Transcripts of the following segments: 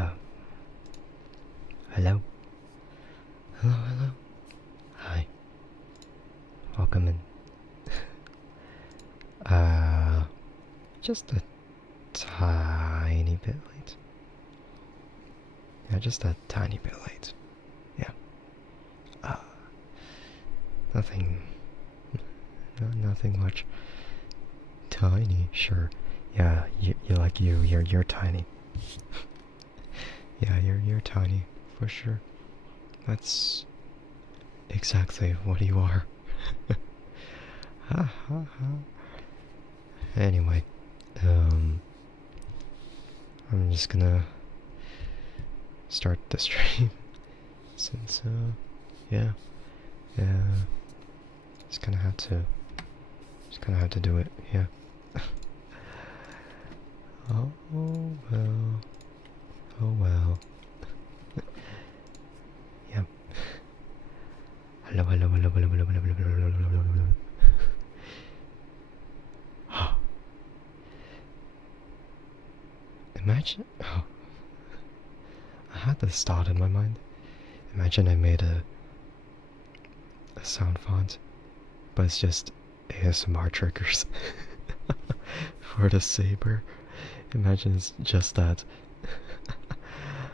Uh, hello? Hello, hello. Hi. Welcome in. Just a tiny bit late. Yeah, just a tiny bit late. Yeah. Uh, nothing... nothing much. Tiny, sure. Yeah, you're tiny. Yeah, you're tiny, for sure. That's exactly what you are. Ha ha ha. Anyway, I'm just gonna start the stream since, yeah, just gonna have to do it, yeah. Oh well, oh well. Yep. Hello, hello, hello, hello, hello, hello, hello, hello, hello, hello. Imagine, I had this thought in my mind. Imagine I made a sound font, but it's just ASMR triggers for the saber. Imagine it's just that.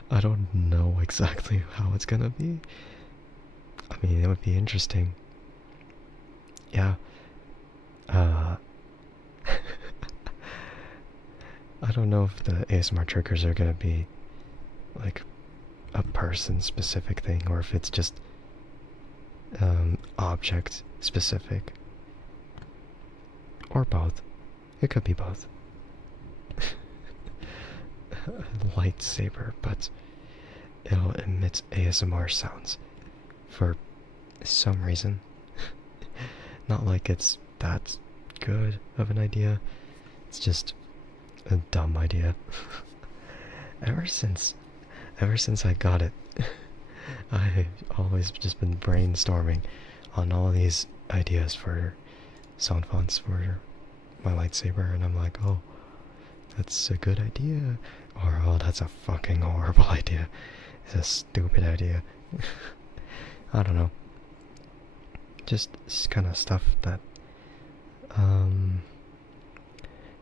I don't know exactly how it's gonna be. I mean, it would be interesting. Yeah. I don't know if the ASMR triggers are gonna be like a person specific thing or if it's just object specific. Or both. It could be both. Lightsaber, but it'll emit ASMR sounds for some reason. Not like it's that good of an idea. It's just a dumb idea. ever since I got it, I've always just been brainstorming on all these ideas for sound fonts for my lightsaber, and I'm like, oh, that's a good idea, or oh, that's a fucking horrible idea. It's a stupid idea. I don't know. Just kind of stuff that,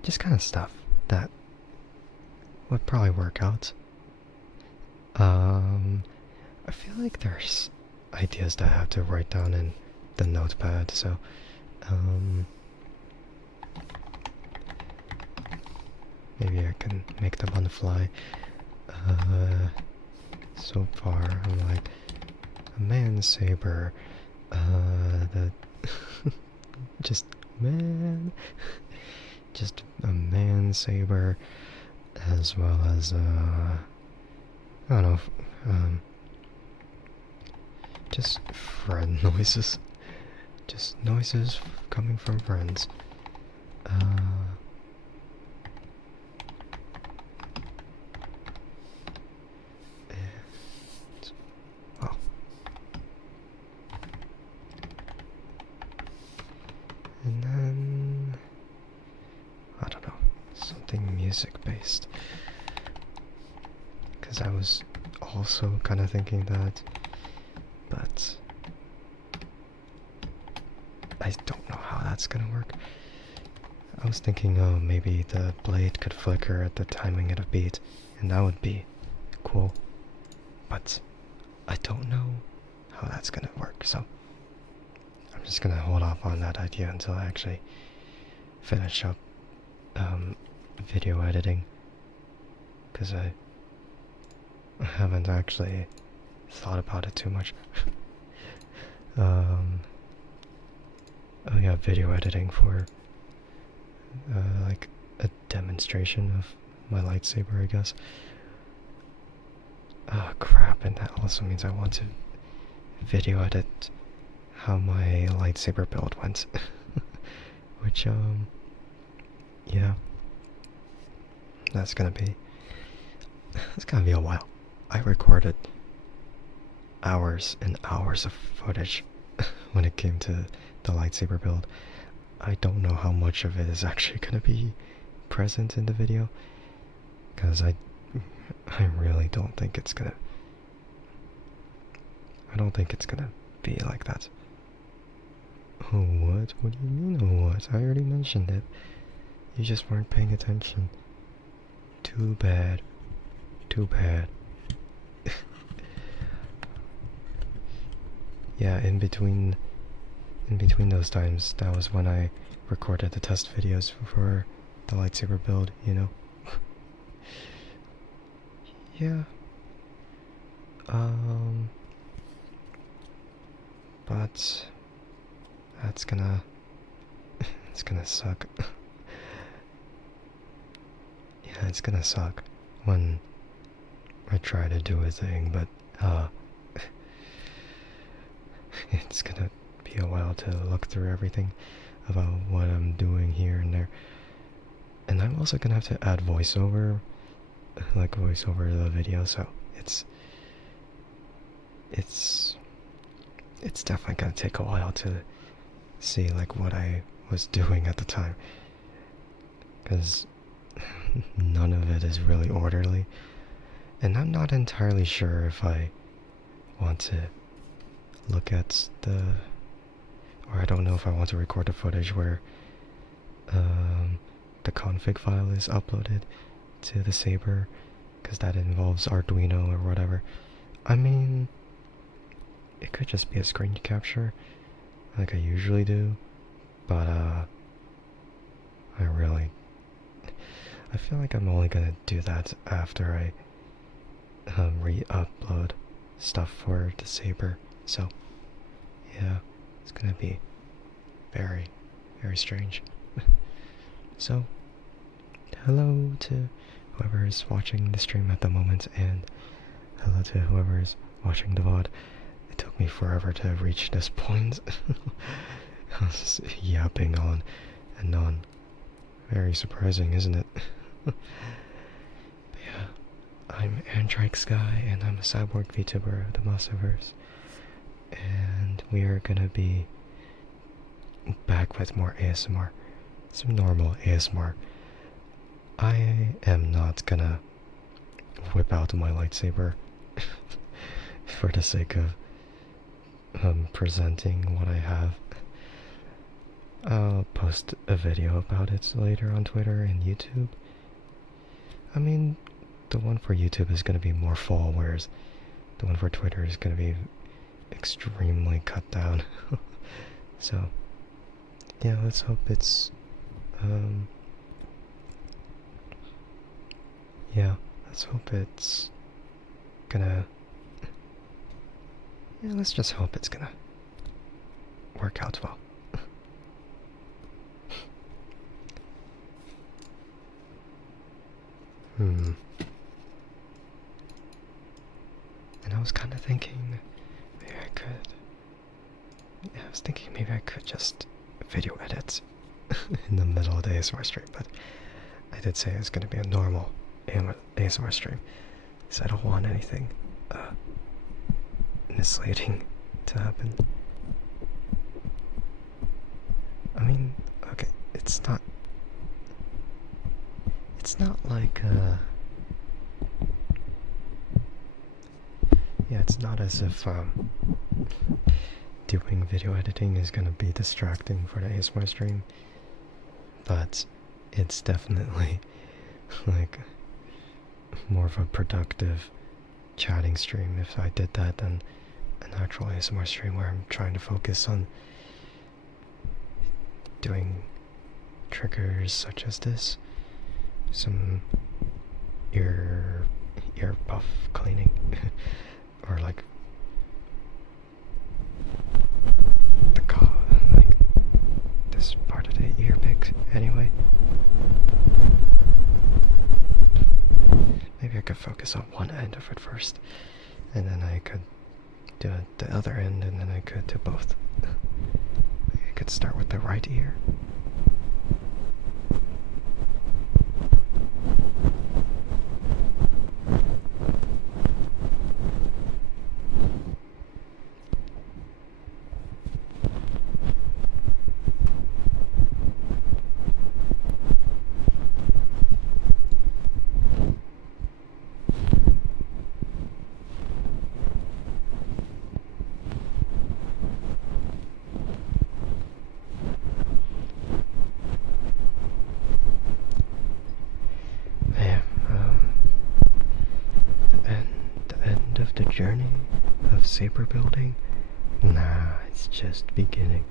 just kind of stuff that would probably work out. I feel like there's ideas that I have to write down in the notepad, so, maybe I can make them on the fly. So far, I'm like, a man saber, the just man, just a man saber, as well as I don't know, just friend noises, just noises coming from friends. Well, and then I don't know, something music based, because I was also kind of thinking that, but I don't know how that's gonna work. I was thinking, oh, maybe the blade could flicker at the timing of a beat, and that would be cool. But I don't know how that's gonna work, so I'm just gonna hold off on that idea until I actually finish up video editing, because I haven't actually thought about it too much. Oh yeah, video editing for like a demonstration of my lightsaber, I guess. Oh crap, and that also means I want to video edit how my lightsaber build went. Which, yeah. That's gonna be a while. I recorded hours and hours of footage when it came to the lightsaber build. I don't know how much of it is actually gonna be present in the video, because I I really don't think it's gonna... I don't think it's gonna be like that. Oh, what? What do you mean, oh, what? I already mentioned it. You just weren't paying attention. Too bad. Too bad. Yeah, in between those times, that was when I recorded the test videos for the lightsaber build, you know? Yeah. But that's gonna... it's gonna suck. Yeah, it's gonna suck when I try to do a thing, but, it's gonna be a while to look through everything about what I'm doing here and there. And I'm also gonna have to add voiceover, like voiceover to the video, so it's definitely gonna take a while to see like what I was doing at the time, because none of it is really orderly, and I'm not entirely sure if I want to look at or I don't know if I want to record the footage where the config file is uploaded to the Saber, because that involves Arduino or whatever. I mean, it could just be a screen capture, like I usually do, but I feel like I'm only gonna do that after I re-upload stuff for the Saber. So yeah, it's gonna be very, very strange. So hello to whoever is watching the stream at the moment, and hello to whoever is watching the VOD. It took me forever to reach this point. I was yapping on and on. Very surprising, isn't it? But yeah, I'm Andrike Guy, and I'm a cyborg VTuber of the Sabers, and we are gonna be back with more ASMR, some normal ASMR. I am not gonna whip out my lightsaber for the sake of presenting what I have. I'll post a video about it later on Twitter and YouTube. I mean, the one for YouTube is gonna be more full, whereas the one for Twitter is gonna be extremely cut down. So yeah, let's hope it's yeah, let's hope it's gonna... yeah, let's just hope it's gonna work out well. And I was kind of thinking maybe I could... yeah, I was thinking maybe I could just video edit in the middle of the ASMR stream, but I did say it's gonna be a normal ASMR stream, so I don't want anything misleading to happen. I mean, okay, it's not like yeah, it's not as if doing video editing is gonna be distracting for the ASMR stream, but it's definitely like more of a productive chatting stream if I did that than an actual ASMR stream where I'm trying to focus on doing triggers such as this, some ear puff cleaning, or like like this part of the ear pick. Anyway, maybe I could focus on one end of it first, and then I could do the other end, and then I could do both. I could start with the right ear. journey of saber building? Nah, it's just beginning.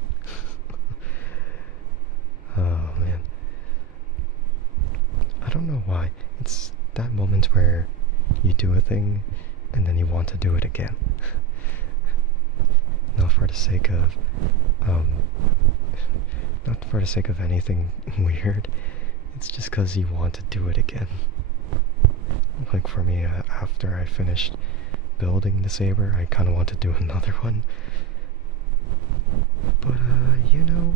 Oh man. I don't know why. It's that moment where you do a thing and then you want to do it again. Not for the sake of, not for the sake of anything weird. It's just because you want to do it again. Like for me, after I finished building the saber, I kind of want to do another one. But, you know,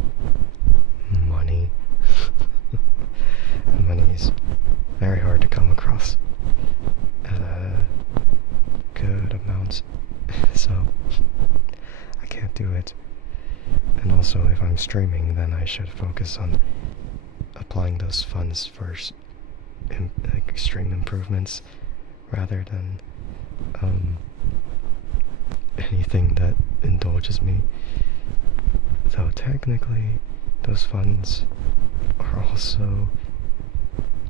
money. Money is very hard to come across at a good amount, so I can't do it. And also, if I'm streaming, then I should focus on applying those funds for like extreme improvements rather than anything that indulges me. Though technically, those funds are also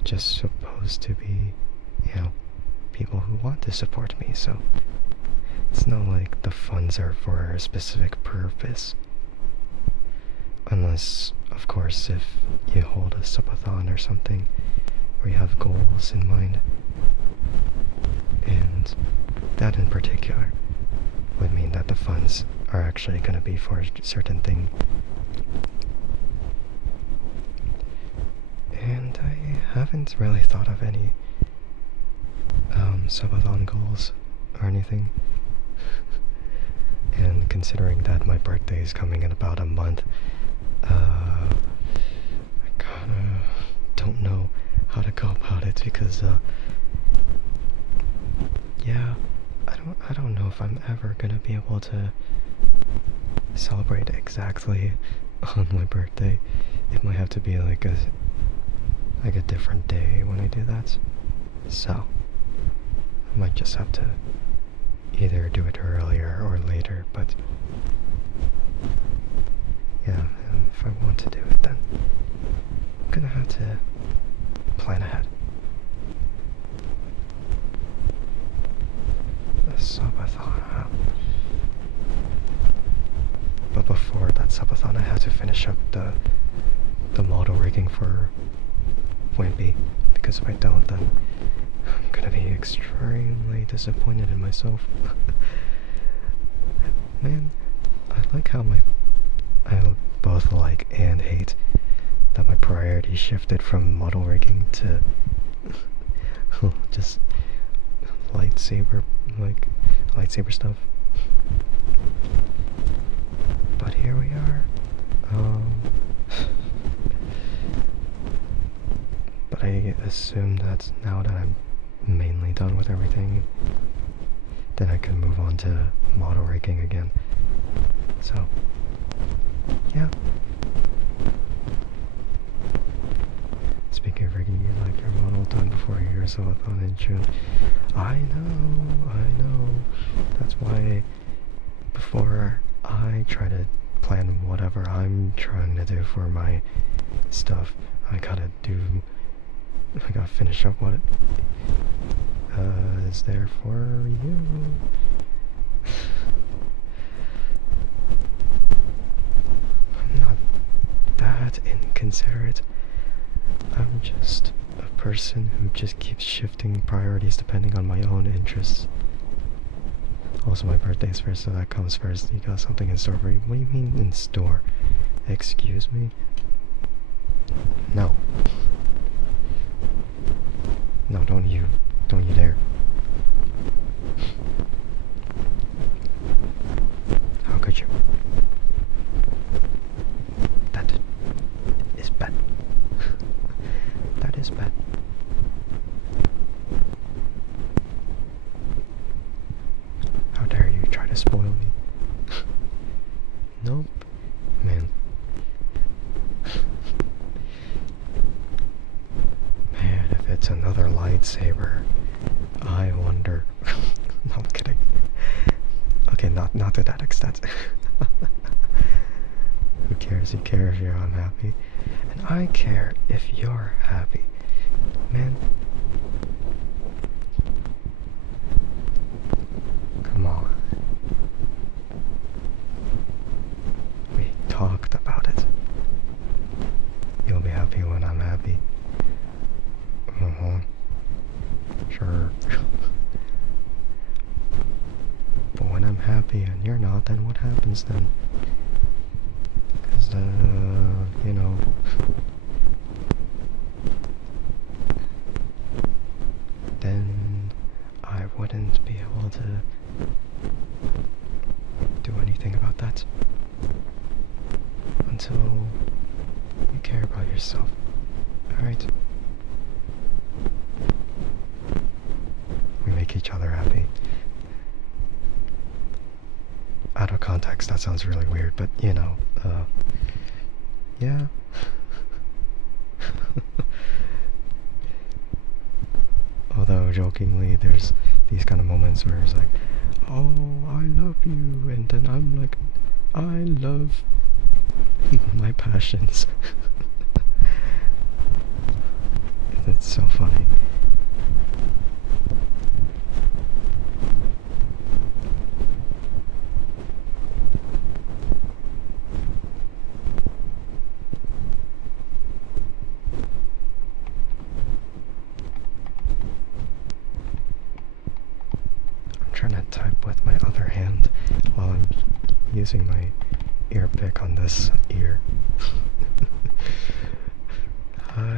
just supposed to be, you know, people who want to support me, so it's not like the funds are for a specific purpose. Unless, of course, if you hold a subathon or something where you have goals in mind. And that in particular would mean that the funds are actually going to be for a certain thing. And I haven't really thought of any subathon goals or anything. And considering that my birthday is coming in about a month, I kinda don't know how to go about it because yeah, I don't know if I'm ever gonna be able to celebrate exactly on my birthday. It might have to be like a different day when I do that. So I might just have to either do it earlier or later, but yeah, if I want to do it, then I'm gonna have to plan ahead. The subathon, huh? But before that subathon, I had to finish up the model rigging for Wimpy, because if I don't, then I'm gonna be extremely disappointed in myself. Man, I like how I both like and hate that my priority shifted from model rigging to just lightsaber stuff. But here we are. But I assume that now that I'm mainly done with everything, then I can move on to model rigging again. So, yeah. Speaking of rigging, you like your model done before your subathon in June. I know. That's why before I try to plan whatever I'm trying to do for my stuff, I gotta finish up what is there for you. I'm not that inconsiderate. I'm just a person who just keeps shifting priorities depending on my own interests. Also, my birthday's first, so that comes first. You got something in store for you. What do you mean in store? Excuse me? No. No, don't you dare. How could you? That is bad. That is bad. How dare you try to spoil me? Nope. Man. Man, if it's another lightsaber, I wonder. No, I'm kidding. Okay, not to that extent. Who cares? You care if I'm happy. And I care if you're happy. Man. Come happy and you're not, then what happens then? Because, you know... then I wouldn't be able to do anything about that until you care about yourself, alright? We make each other happy. Out of context, that sounds really weird, but you know, yeah. Although, jokingly, there's these kind of moments where it's like, oh, I love you, and then I'm like, I love my passions. It's so funny. I'm trying to type with my other hand while I'm using my ear pick on this ear.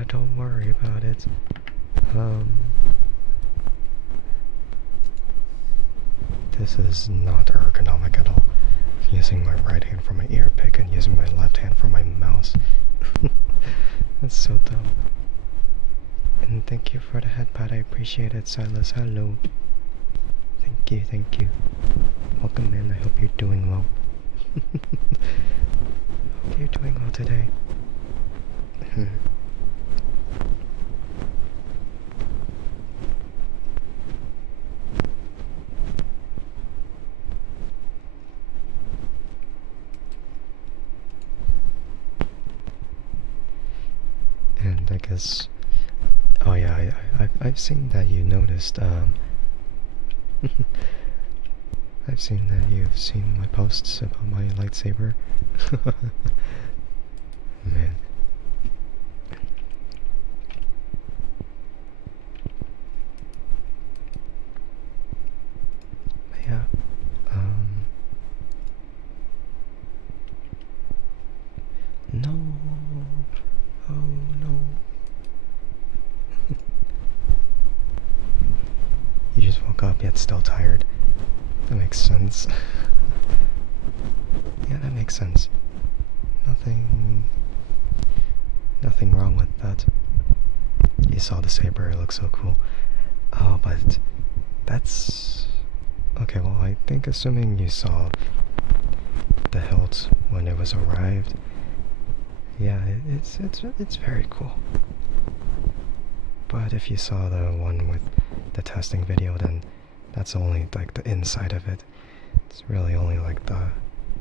Don't worry about it. This is not ergonomic at all. Using my right hand for my ear pick and using my left hand for my mouse. That's so dumb. And thank you for the headpad, I appreciate it, Silas. Hello. Thank you, thank you. Welcome in, I hope you're doing well. Hope you're doing well today. And I guess, oh yeah, I've seen that you noticed, I've seen that you've seen my posts about my lightsaber. Man. But yeah, no. Oh no. You just woke up yet still tired. That makes sense. Yeah, that makes sense. Nothing wrong with that. You saw the saber, it looks so cool. Oh, but that's... Okay, well, I think assuming you saw the hilt when it was arrived, yeah, it's very cool. But if you saw the one with the testing video, then that's only like the inside of it. It's really only like the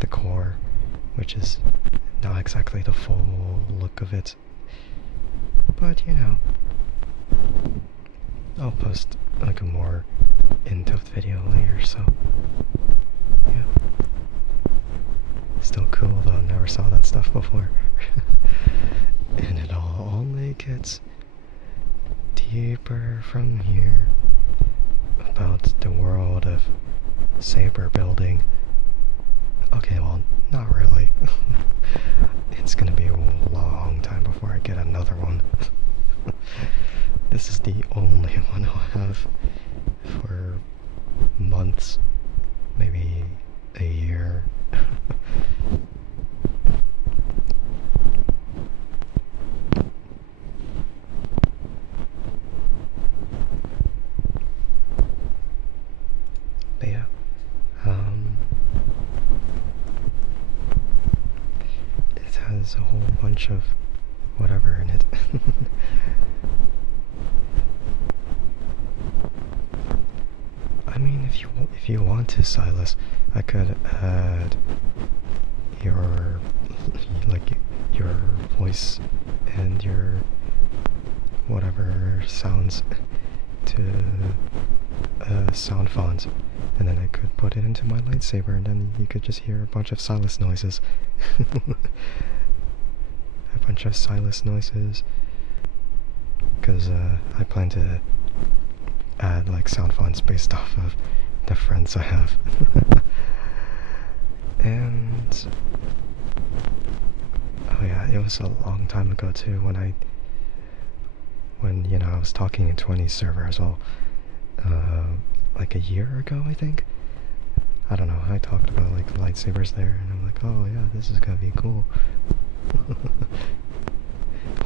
core, which is not exactly the full look of it. But you know, I'll post like a more in-depth video later, so yeah. Still cool though, never saw that stuff before. And it all only gets deeper from here about the world of saber building. Okay, well, not really. It's gonna be a long time before I get another one. This is the only one I'll have for months, maybe a year. But yeah, it has a whole bunch of whatever in it. I mean, if you want to, Silas, I could add your your voice and your whatever sounds to sound font, and then I could put it into my lightsaber, and then you could just hear a bunch of Silas noises. A bunch of Silas noises, because I plan to add like sound fonts based off of the friends I have. was a long time ago too when you know I was talking in 20 server as well. Like a year ago, I think. I don't know. I talked about like lightsabers there, and I'm like, oh yeah, this is gonna be cool.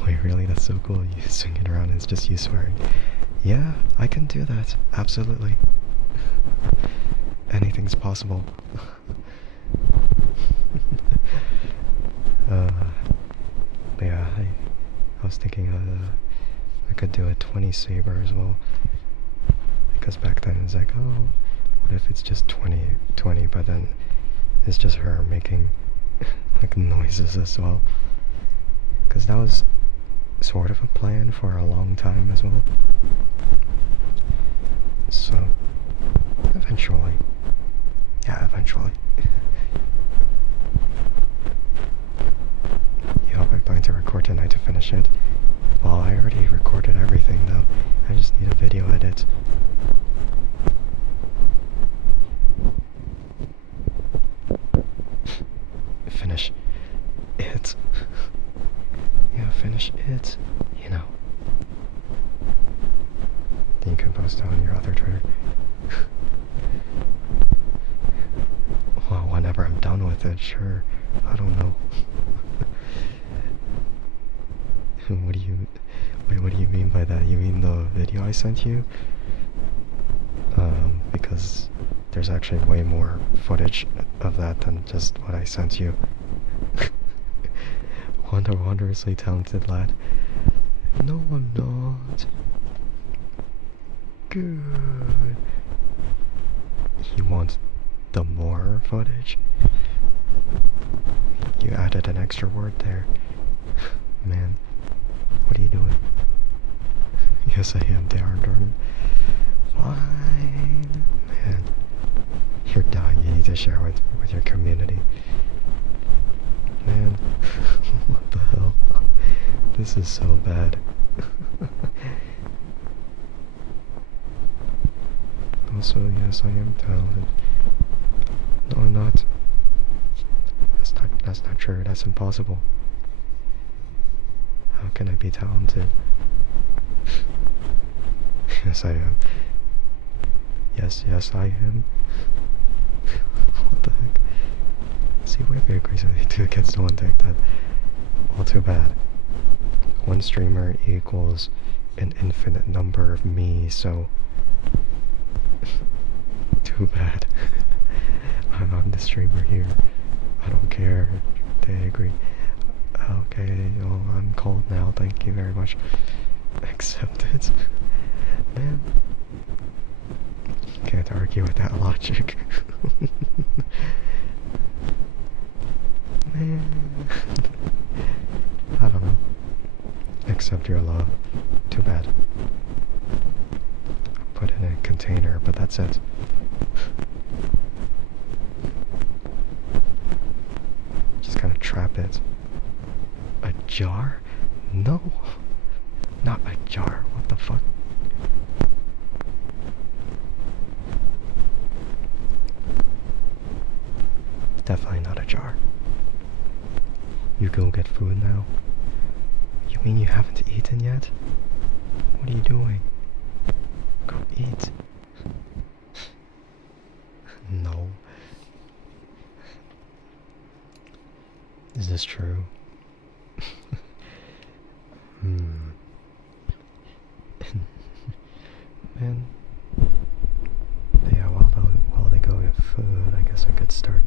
Wait, really? That's so cool. You swing it around and it's just you swearing. Yeah, I can do that. Absolutely. Anything's possible. But yeah, I was thinking I could do a 20 saber as well. Because back then it's like, oh, what if it's just 20, but then it's just her making like noises as well. Because that was sort of a plan for a long time as well. So, eventually. Yeah, eventually. Yeah, I plan to record tonight to finish it. Well, I already recorded everything though. I just need a video edit. Finish it. Yeah, finish it. You know. Then you can post it on your other Twitter. Well, whenever I'm done with it, sure. I don't know. What do you mean by that? You mean the video I sent you? Because there's actually way more footage of that than just what I sent you. Wondrously talented lad. No, I'm not. Good. You want the more footage? You added an extra word there. Man, what are you doing? Yes, I am, darn it. Fine. Man, you're dying. You need to share with your community. Man, what the hell? This is so bad. Also, yes, I am talented. No, I'm not. That's not true. That's impossible. How can I be talented? Yes, I am. Yes, I am. What the heck? See, we're very crazy. 2 against 1, take that. All too bad. 1 streamer equals an infinite number of me, so... Too bad. I'm the streamer here. I don't care. They agree. Okay, well, I'm cold now. Thank you very much. Accept it. Man. Can't argue with that logic. Man. I don't know. Accept your love. Too bad. Put it in a container, but that's it. Just gotta trap it. A jar? No. Not a jar. What the fuck? Definitely not a jar. You go get food now? You mean you haven't eaten yet? What are you doing? Go eat. No. Is this true? Man. Yeah, while they go get food, I guess I could start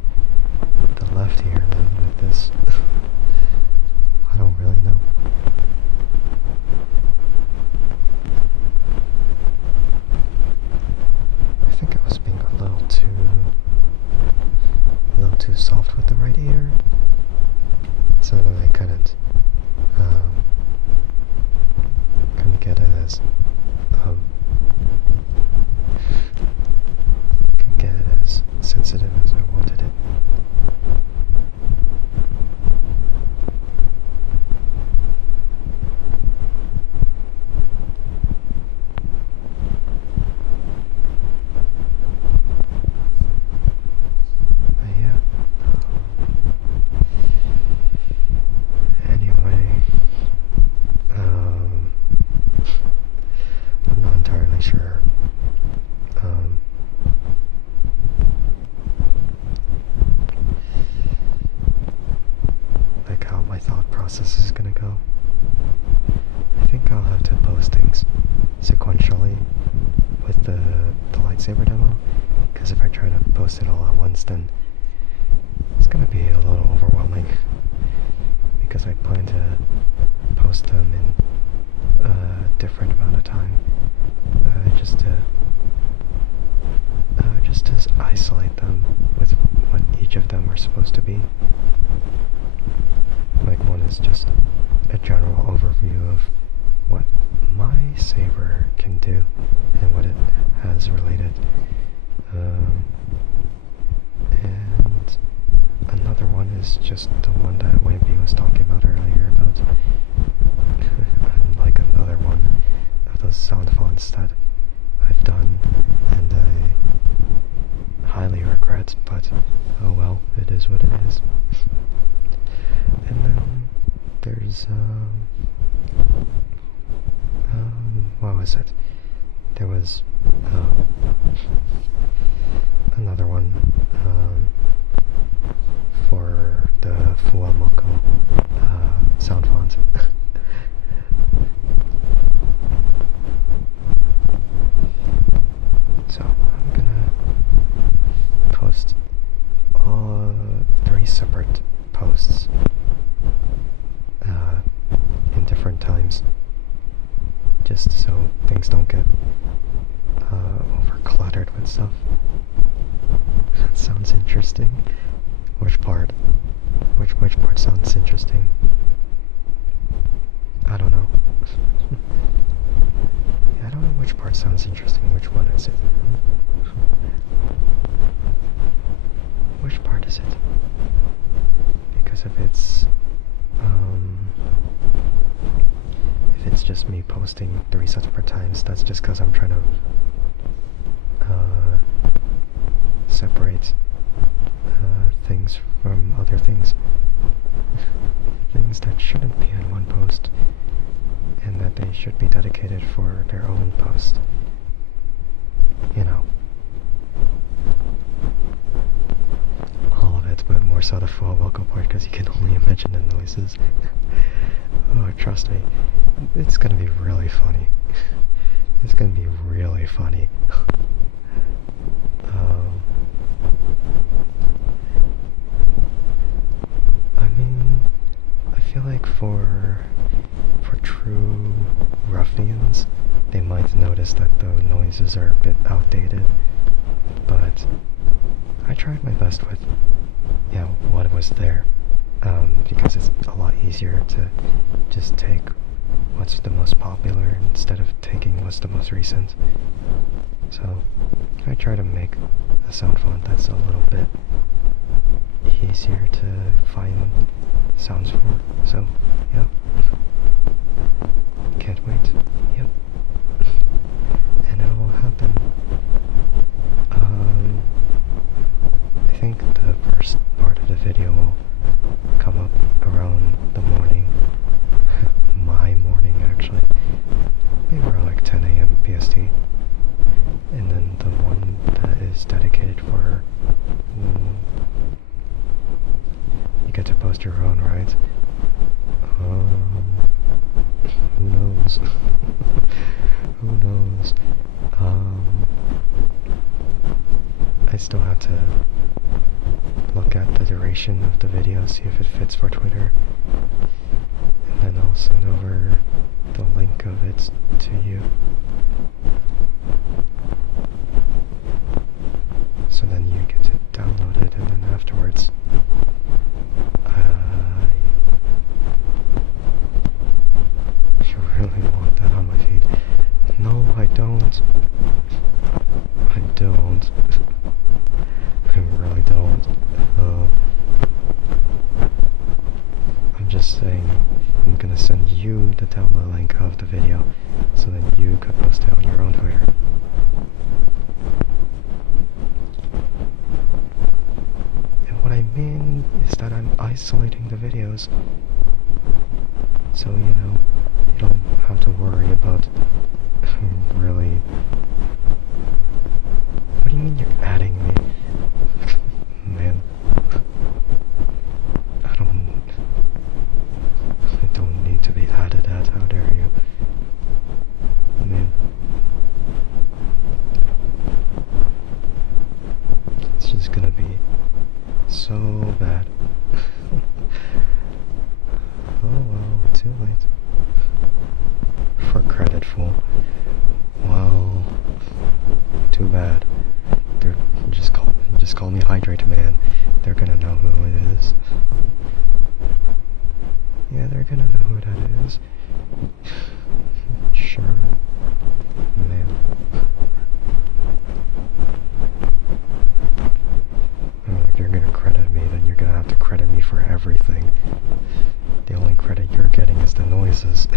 with the left here then with this. I don't really know. I think I was being a little too soft with the right ear. So I couldn't get it as sensitive as I wanted it. But yeah. Anyway. fast this is gonna go. I think I'll have to post things sequentially with the lightsaber demo, because if I try to post it all at once, then it's gonna be a little overwhelming, because I plan to post them in a different amount of time, just to isolate them with what each of them are supposed to be. Like, one is just a general overview of what my saber can do and what it has related. And another one is just the one that Wimpy was talking about earlier, about like another one of those sound fonts that I've done and I highly regret, but oh well, it is what it is. And then there's what was it? There was another one for the Fuamoko sound font. So I'm gonna post all 3 separate posts in different times, just so things don't get over cluttered with stuff. That sounds interesting. Which part? Which part sounds interesting? I don't know. Yeah, I don't know which part sounds interesting. Which one is it? Which part is it? Because if it's just me posting 3 separate times, that's just because I'm trying to separate things from other things. Things that shouldn't be in one post, and that they should be dedicated for their own post. You know. All of it, but more so the full vocal part, because you can only imagine the noises. Oh, trust me. It's gonna be really funny. It's gonna be really funny. I mean, I feel like for true ruffians, they might notice that the noises are a bit outdated, but I tried my best with, what was there, because it's a lot easier to just take what's the most popular instead of taking what's the most recent. So I try to make a sound font that's a little bit easier to find sounds for. So, yep. Can't wait. Yep. And it'll happen. I think the first part of the video will come up around the morning. My morning, actually. Maybe around like 10 a.m. PST. And then the one that is dedicated for... you get to post your own, right? Who knows? Who knows? I still have to look at the duration of the video, see if it fits for Twitter. And then I'll send over the link of it to you. So then you get to download it, and then afterwards, you really want that on my feed? No, I don't. I don't. I really don't. I'm just saying, I'm gonna send you the download link of the video, so then you could post it on your own Twitter. And what I mean is that I'm isolating the videos, so you don't have to worry about really... What do you mean you're adding me? Man. I don't... so bad. Oh well, too late. For credit, fool. Well, too bad. They're just call me Hydrate Man. They're gonna know who it is. Yeah, they're gonna know who that is. Sure. Man. I mean, if you're gonna credit me, then you're gonna have to credit me for everything. The only credit you're getting is the noises.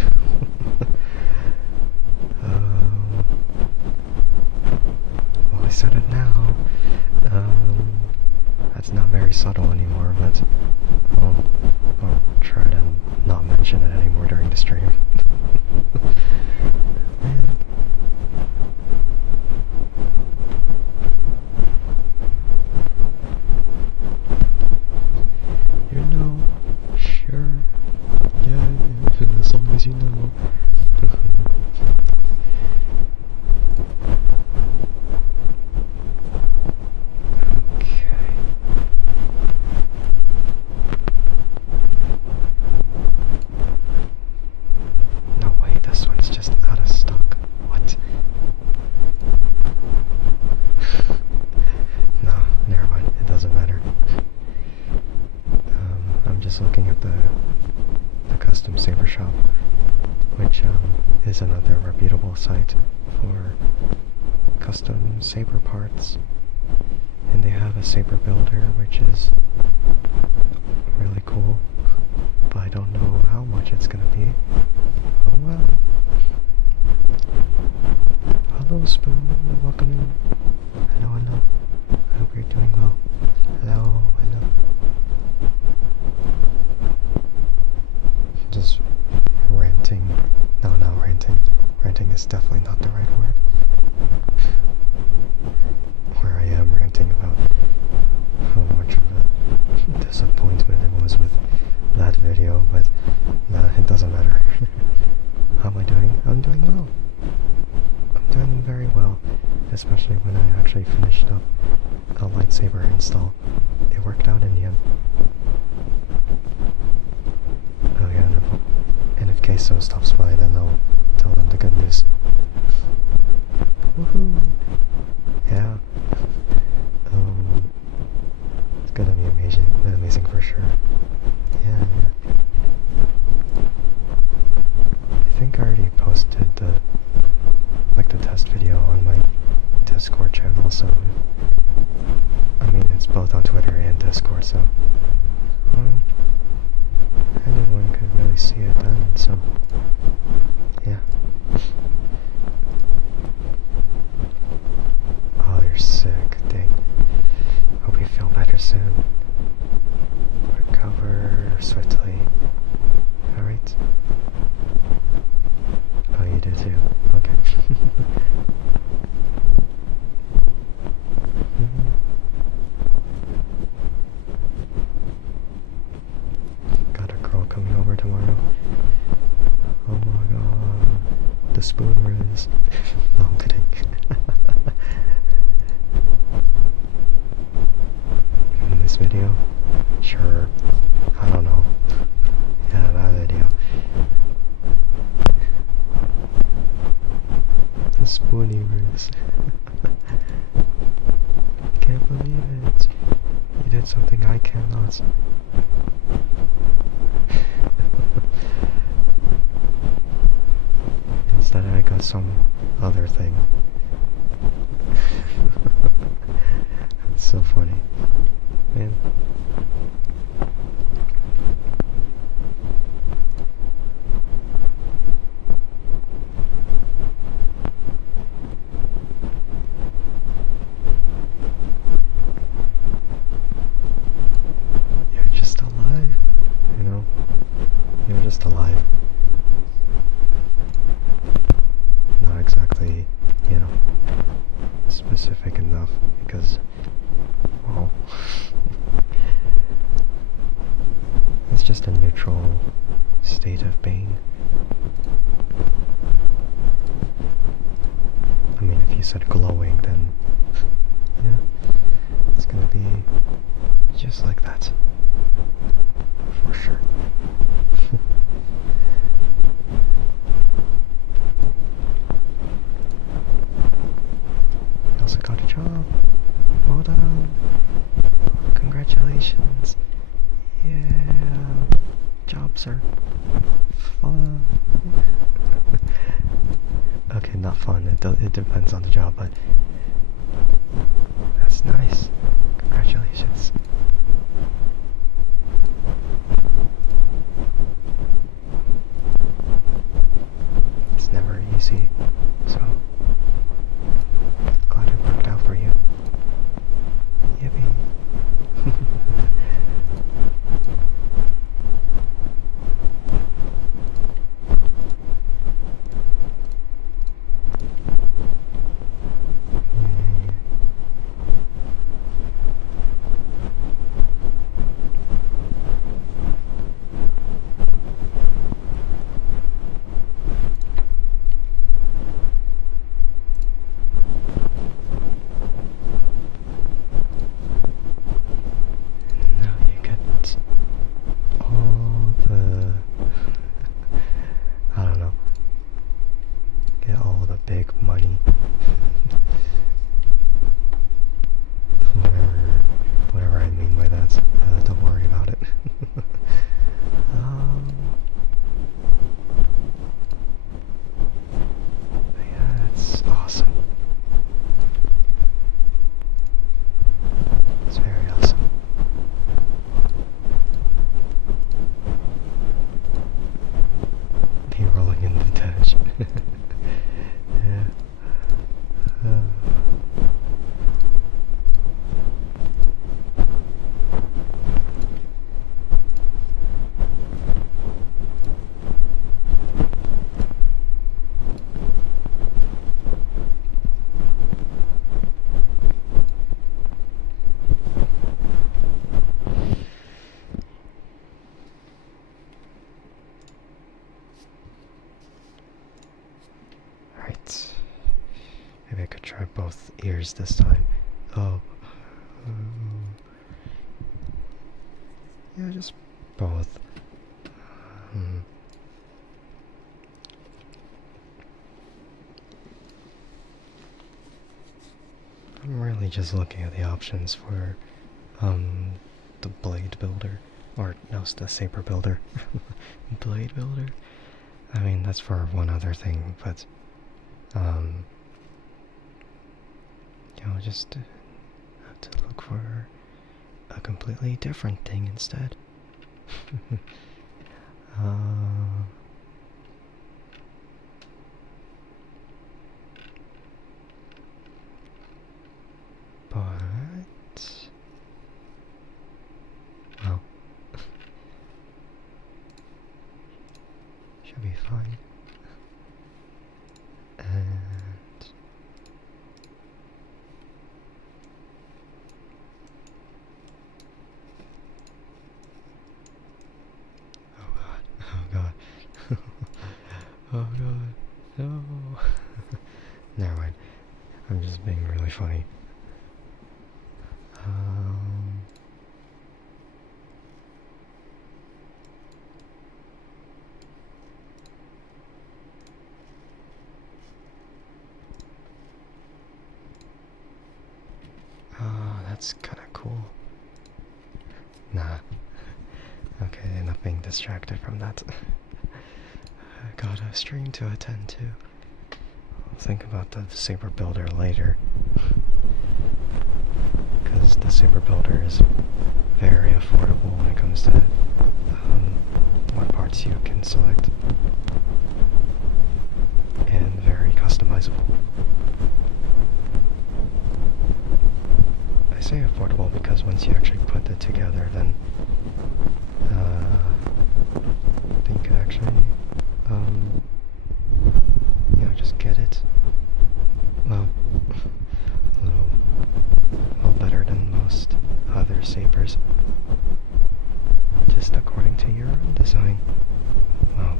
Well, I said it now. That's not very subtle anymore, but I'll try to not mention it anymore during the stream. Man. You know, sure. Yeah, as long as you know. No way, this one's just out of stock. What? No, never mind. It doesn't matter. I'm just looking at the custom saber shop, which is another reputable site for custom saber parts. And they have a saber builder, which is really cool, but I don't know how much it's gonna be. Oh well. Hello, Spoon. Welcome in. Hello, hello. I hope you're doing well. Hello, hello. Just ranting. No, not ranting. Ranting is definitely not the right word. Where I am ranting about how much of a disappointment it was with that video, but it doesn't matter. How am I doing? I'm doing well. I'm doing very well, especially when I actually finished up a lightsaber install. It worked out in the end. Oh yeah, and if Queso stops by, then I'll tell them the good news. Woohoo! Yeah. It's gonna be amazing for sure. Yeah. I think I already posted the test video on my Discord channel, so I mean it's both on Twitter and Discord, so anyone could really see it then, so yeah. Oh, you're sick, dang. Hope you feel better soon. Recover swiftly. Alright? Oh, you do too. Okay. Got a girl coming over tomorrow. Oh my god. The spoon riz. No, I'm kidding. In this video? Sure. I don't know. Yeah, that video. The spoony riz. Can't believe it. You did something I cannot. Instead I got some other thing. It's so funny. Man. You're just alive, you know? You're just alive. Not exactly, you know, specific enough because, well, it's just a neutral state of being. I mean, if you said glowing, then yeah, it's gonna be just like that. that. For sure. You also got a job. Well done. Congratulations. Yeah. Jobs are fun. Okay, not fun. It depends on the job, but that's nice. Congratulations. It's never easy, so glad it worked out for you. Yippee. Now you get all the, I don't know, get all the big money. Whatever I mean by that, don't worry about it. But yeah, it's awesome. It's very awesome. Be rolling in the dash. Yeah. Alright. Maybe I could try both ears this time. Oh. Yeah, just both. I'm really just looking at the options for the blade builder. Or no, it's the saber builder. Blade builder? I mean, that's for one other thing, but you know, just have to look for a completely different thing instead. But well, should be fine. And oh god, oh god, oh god, no. Never mind. I'm just being really funny. Oh, that's kinda cool. Nah. Okay, enough being distracted from that. I got a stream to attend to. I'll think about the saber builder later. Because the saber builder is very affordable when it comes to what parts you can select. And very customizable. I say affordable because once you actually put it together, then you could actually, you know, just get it. Well, a little better than most other sabers. Just according to your own design. Well,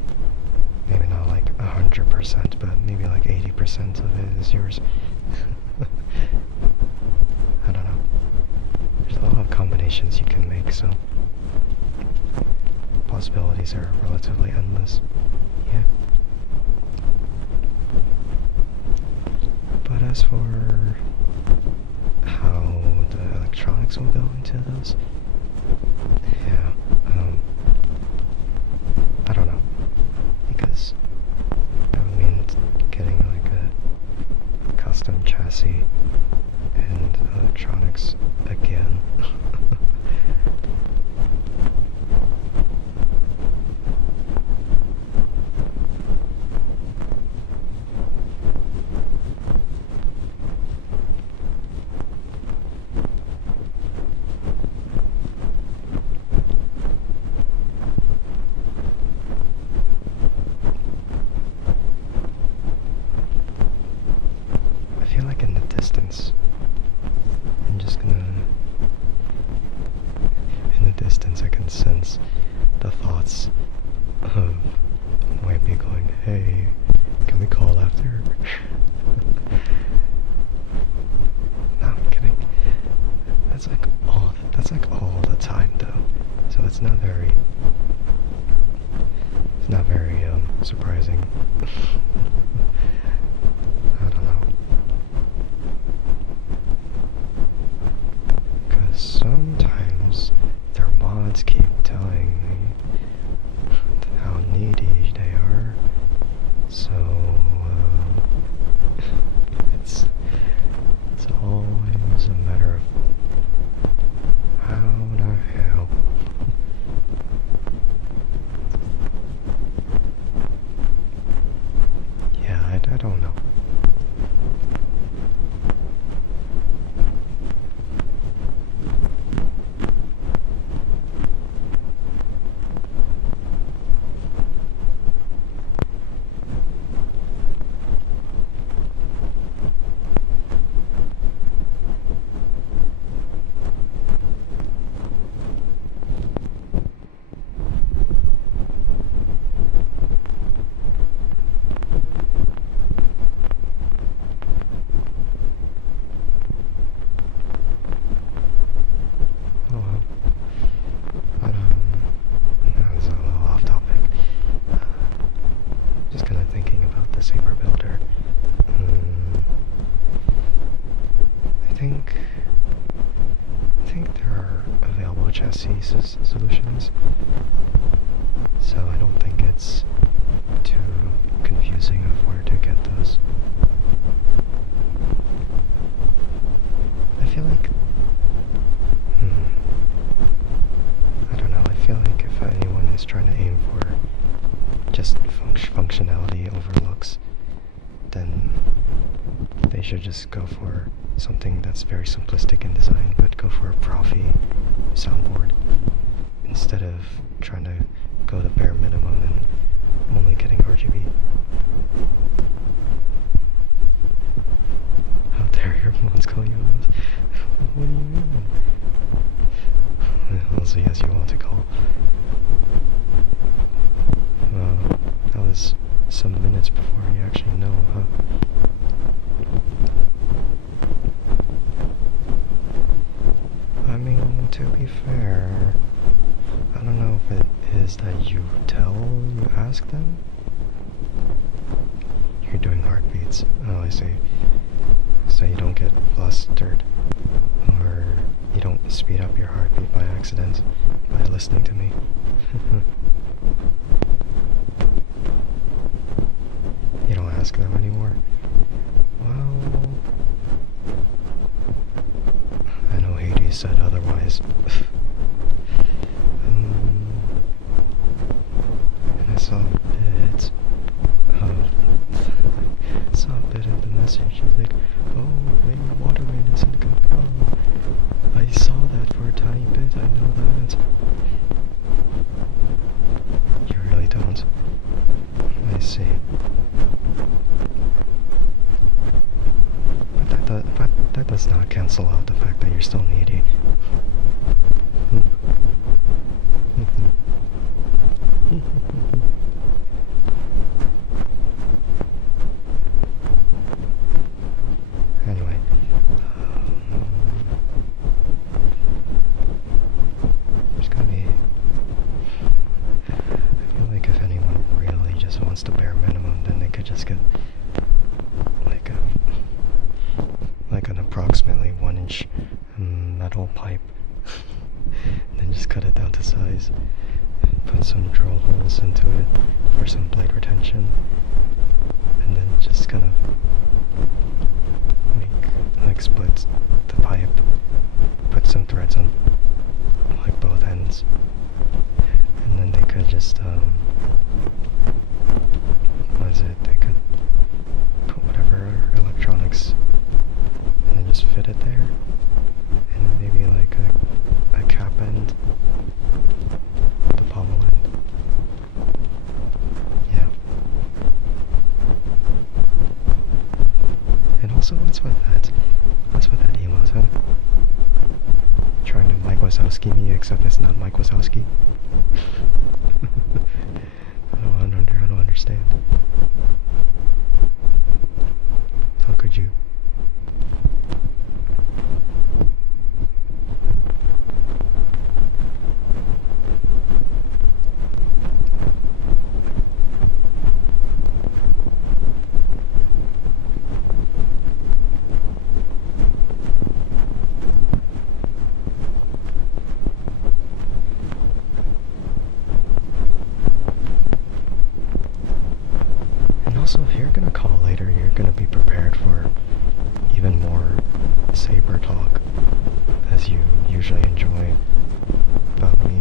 maybe not like 100%, but maybe like 80% of it is yours. I don't know. There's a lot of combinations combinations you can make, so possibilities are relatively endless. Yeah. But as for how the electronics will go into those, yeah, I don't know, because that would mean getting like a custom chassis and electronics again. I feel like in the distance, I'm just gonna... In the distance, I can sense the thoughts of Webby going, "Hey, can we call after?" No, I'm kidding. That's like all the time, though. So it's not very surprising. I don't know. Because sometimes their mods keep telling me how needy they are. So, it's always a matter of how the hell. Yeah, I don't know. Oh well. But, that was a little off topic. Just kind of thinking about the Saber builder. I think there are available chassis solutions, so I don't think it's too confusing of where to get those. I feel like, I don't know, I feel like if anyone is trying to aim for just functionality over looks, then they should just go for something that's very simplistic in design, but go for a Profi soundboard instead of trying to go the bare minimum and only getting RGB. How dare your mods call you out? What do you mean? Also, yes, you want to call. That was some minutes before you actually know, huh? I mean, to be fair, I don't know if it is that you ask them? You're doing heartbeats. Oh, I see. So you don't get flustered, or you don't speed up your heartbeat by accident by listening to me. You don't ask them anymore? Well, I know Hades said otherwise. And I saw a bit of the message. She's like, "Oh, maybe Waterman isn't gonna come. I saw that for a tiny bit, I know that." You really don't? I see. But that does not cancel out the fact that you're still needy. always put some drill holes into it for some blade retention, and then just kind of split the pipe, put some threads on like both ends, and then they could just what is it? They could put whatever electronics and then just fit it there, and then maybe like a cap end, the pommel end. Yeah. And also, what's with that? What's with that emote, huh? Trying to Mike Wazowski me, except it's not Mike Wazowski. I don't understand. How could you? Also, if you're gonna call later, you're gonna be prepared for even more saber talk, as you usually enjoy, about me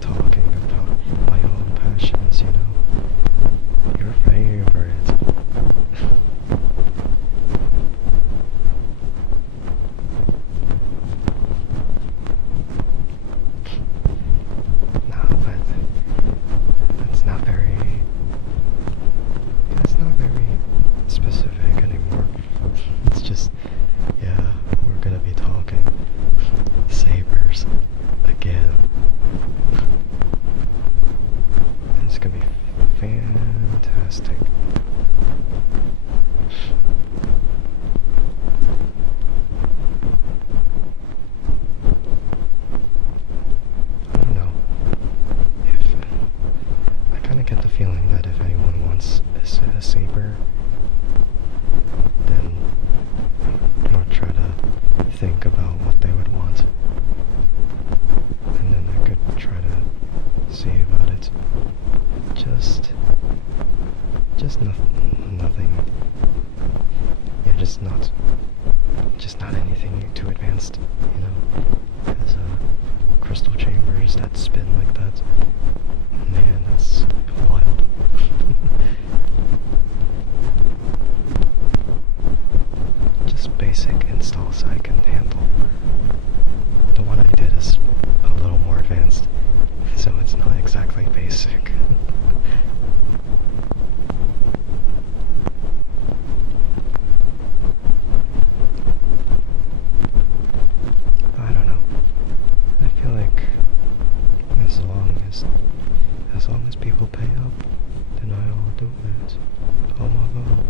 talking about my own passions, you know, your favorite. No, but that's not very specific anymore. It's just, yeah, we're gonna be talking sabers again. It's gonna be fantastic. I don't know if I kind of get the feeling that if anyone wants a saber, then I'll try to think about what they would want, and then I could try to see about it. Just nothing. Yeah, just not anything too advanced, you know. Because crystal chambers that spin like that, man, that's wild. Just basic installs I can handle. The one I did is a little more advanced, so it's not exactly basic. I don't know. I feel like as long as people pay up, then I'll do it. Oh my god.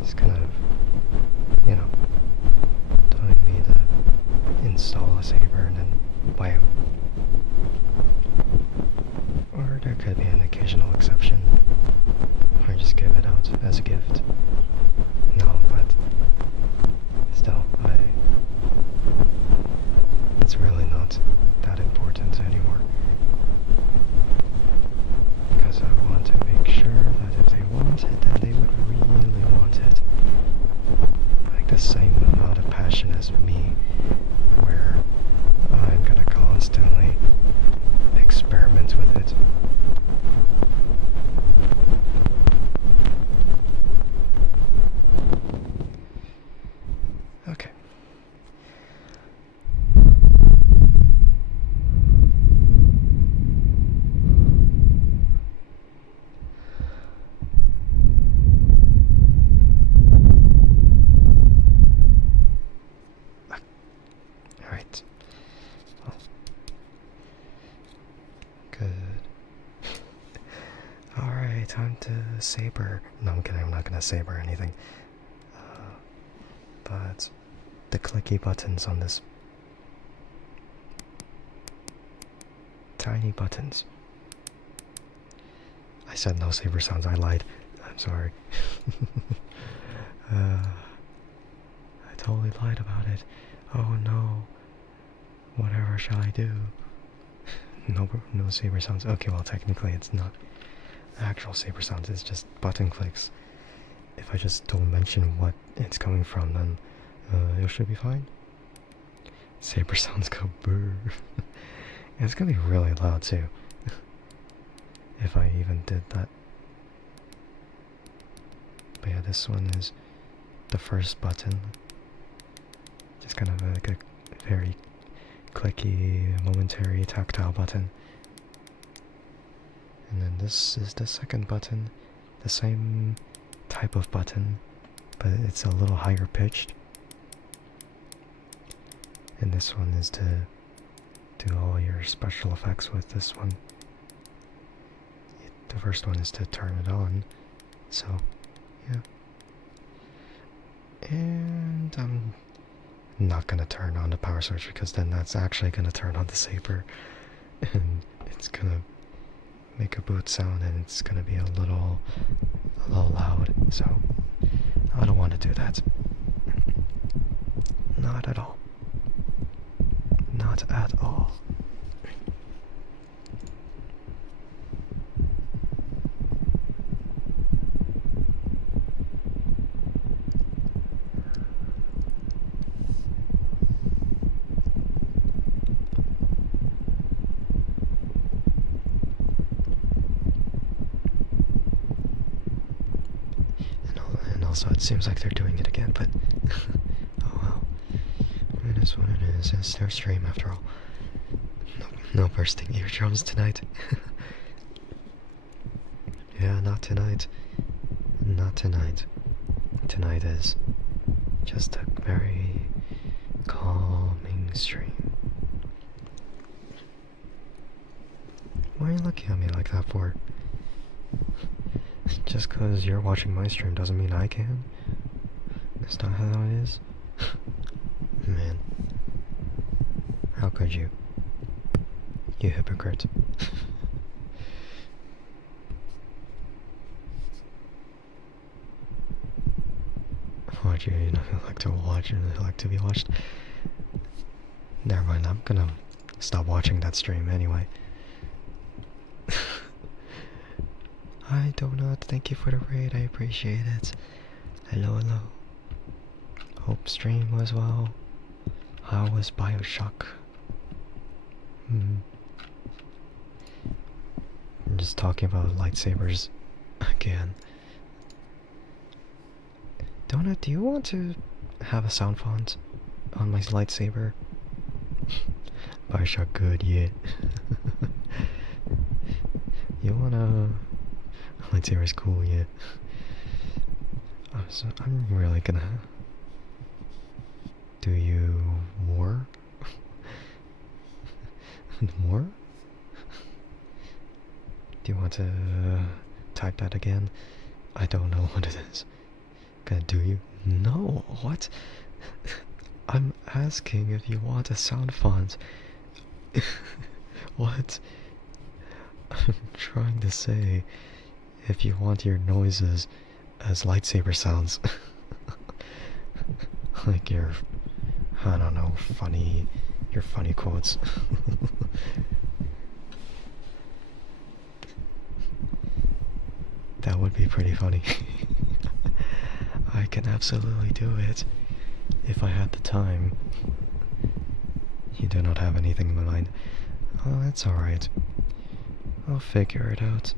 It's kind of, you know, telling me to install a saber and then wham. Or there could be an occasional exception, or just give it out as a gift. No, but still, it's really not that important anymore. Because I want to make sure that if they want it, then they would really want it. Like the same amount of passion as me, where I'm gonna constantly experiment with it. Okay. Alright. Well, good. Alright, time to saber. No, I'm kidding, I'm not gonna saber anything. But the clicky buttons on this. Tiny buttons. I said no saber sounds, I lied. I'm sorry. I totally lied about it. Oh no. Whatever shall I do? No saber sounds. Okay, well technically it's not actual saber sounds, it's just button clicks. If I just don't mention what it's coming from, then it should be fine. Saber sounds go brr. It's gonna be really loud too. If I even did that. But yeah, this one is the first button. Just kind of like a very clicky, momentary, tactile button. And then this is the second button. The same type of button, but it's a little higher pitched. And this one is to do all your special effects with this one. The first one is to turn it on. So, yeah. And I'm not gonna turn on the power switch because then that's actually gonna turn on the saber. And it's gonna make a boot sound and it's gonna be a little loud. So, I don't want to do that. Not at all. Not at all. And also, it seems like they're doing it again, but oh well. It is what it is. It's their stream after all. No bursting eardrums tonight. Yeah, not tonight. Not tonight. Tonight is just a very calming stream. Why are you looking at me like that for? Just cause you're watching my stream doesn't mean I can. That's not how it is. Man. How could you? You hypocrite. What, you don't like to watch and like to be watched? Never mind, I'm gonna stop watching that stream anyway. Hi Donut, thank you for the raid, I appreciate it. Hello, hello. Hope stream was well. How was Bioshock? I'm just talking about lightsabers again. Donut, do you want to have a sound font on my lightsaber? Bioshock good, yeah. You wanna... Lightsaber's cool, yeah. I'm really gonna... Do you... more? More? Do you want to type that again? I don't know what it is. Gonna do you? No, what? I'm asking if you want a sound font. What? I'm trying to say if you want your noises as lightsaber sounds. Like your, I don't know, your funny quotes. That would be pretty funny. I can absolutely do it if I had the time. You do not have anything in mind. Oh, that's alright. I'll figure it out.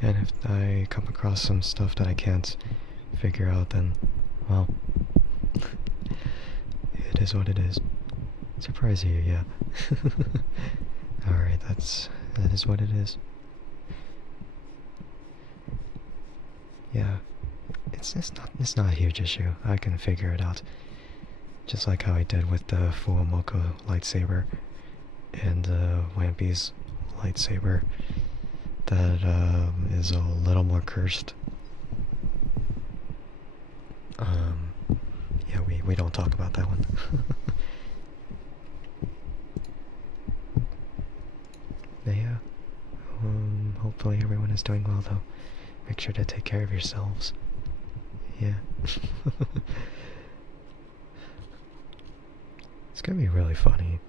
And if I come across some stuff that I can't figure out, then, well, it is what it is. Surprise you, yeah. Alright, that is what it is. Yeah, it's not a huge issue. I can figure it out. Just like how I did with the Fuomoko lightsaber and Wampy's lightsaber. That is a little more cursed. Yeah, we don't talk about that one. But yeah, hopefully everyone is doing well though. Make sure to take care of yourselves. Yeah. It's gonna be really funny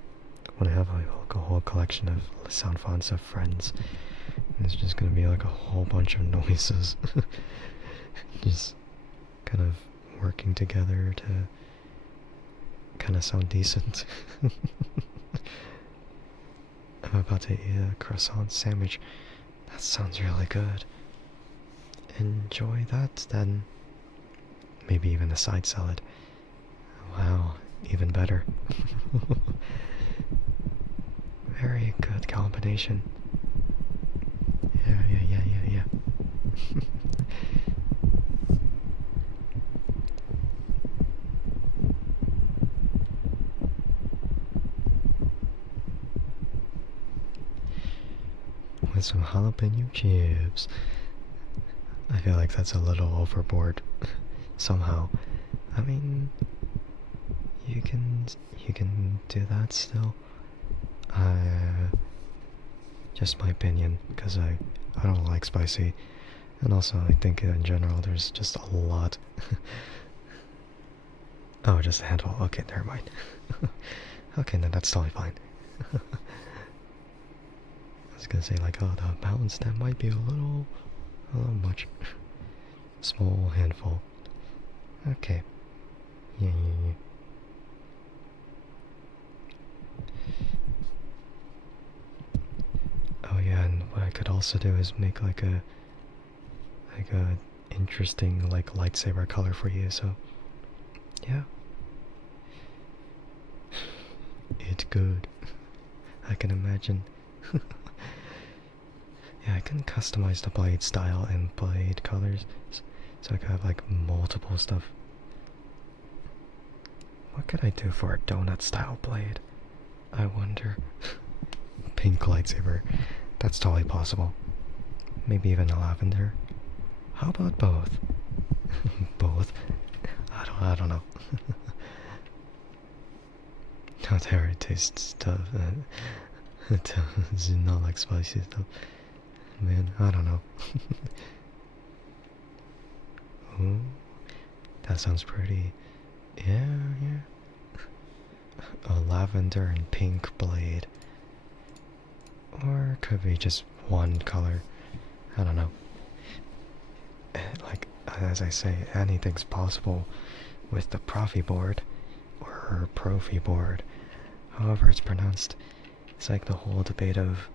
when I have like a whole collection of sound fonts of friends. And it's just gonna be like a whole bunch of noises. Just kind of working together to kind of sound decent. I'm about to eat a croissant sandwich. That sounds really good. Enjoy that then. Maybe even a side salad. Wow, even better. Very good combination. Yeah. With some jalapeno chips. I feel like that's a little overboard. Somehow. I mean, you can do that still. Just my opinion, because I don't like spicy, and also I think in general there's just a lot. Oh, just a handful. Okay, never mind. Okay, then that's totally fine. I was gonna say like, oh, the mountains, that might be a little much. Small handful. Okay. Yeah. Oh yeah, and what I could also do is make like a interesting like lightsaber color for you. So yeah, it's good. I can imagine. Yeah, I can customize the blade style and blade colors, so I could have like multiple stuff. What could I do for a donut style blade? I wonder. Pink lightsaber. That's totally possible. Maybe even a lavender. How about both? Both? I don't know. Not how it tastes stuff. It's not like spicy stuff. Man, I don't know. Ooh, that sounds pretty. Yeah. A lavender and pink blade. Or could be just one color. I don't know. Like, as I say, anything's possible with the Profi board. Or Profi board. However it's pronounced. It's like the whole debate of,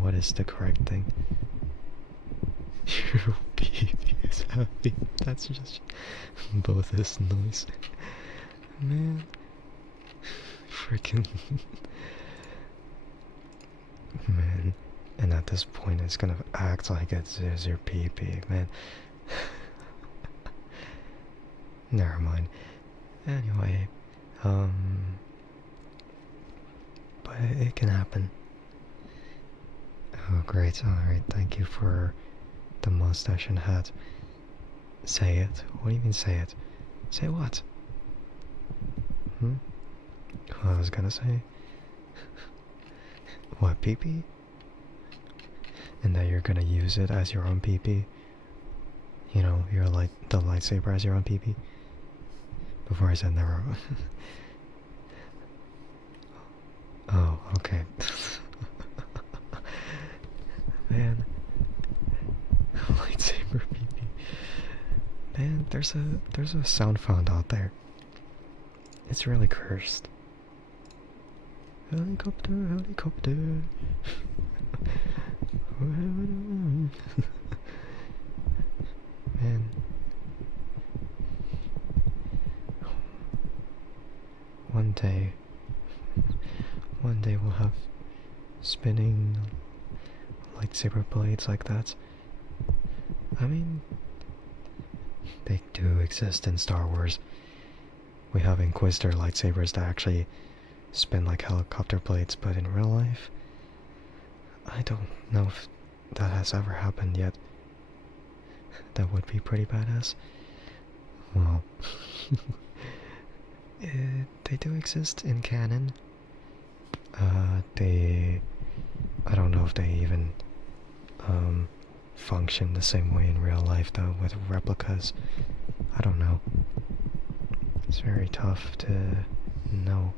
what is the correct thing? Your baby is happy. That's just both this noise. Man. Freaking. Man. And at this point it's gonna act like it's your pee-pee, man. Never mind. Anyway, but it can happen. Oh great, alright, thank you for the mustache and hat. Say it. What do you mean say it? Say what? What I was gonna say? What, pee-pee? And that you're gonna use it as your own pee-pee? You know, the lightsaber as your own pee-pee? Before I said never. Oh, okay. Man. Lightsaber pee-pee. Man, there's a sound font out there. It's really cursed. Helicopter. Man. One day we'll have spinning lightsaber blades like that. I mean, they do exist in Star Wars. We have Inquisitor lightsabers that actually spin like helicopter blades, but in real life, I don't know if that has ever happened yet. That would be pretty badass. Well, they do exist in canon. I don't know if they even function the same way in real life though with replicas. I don't know. It's very tough to no.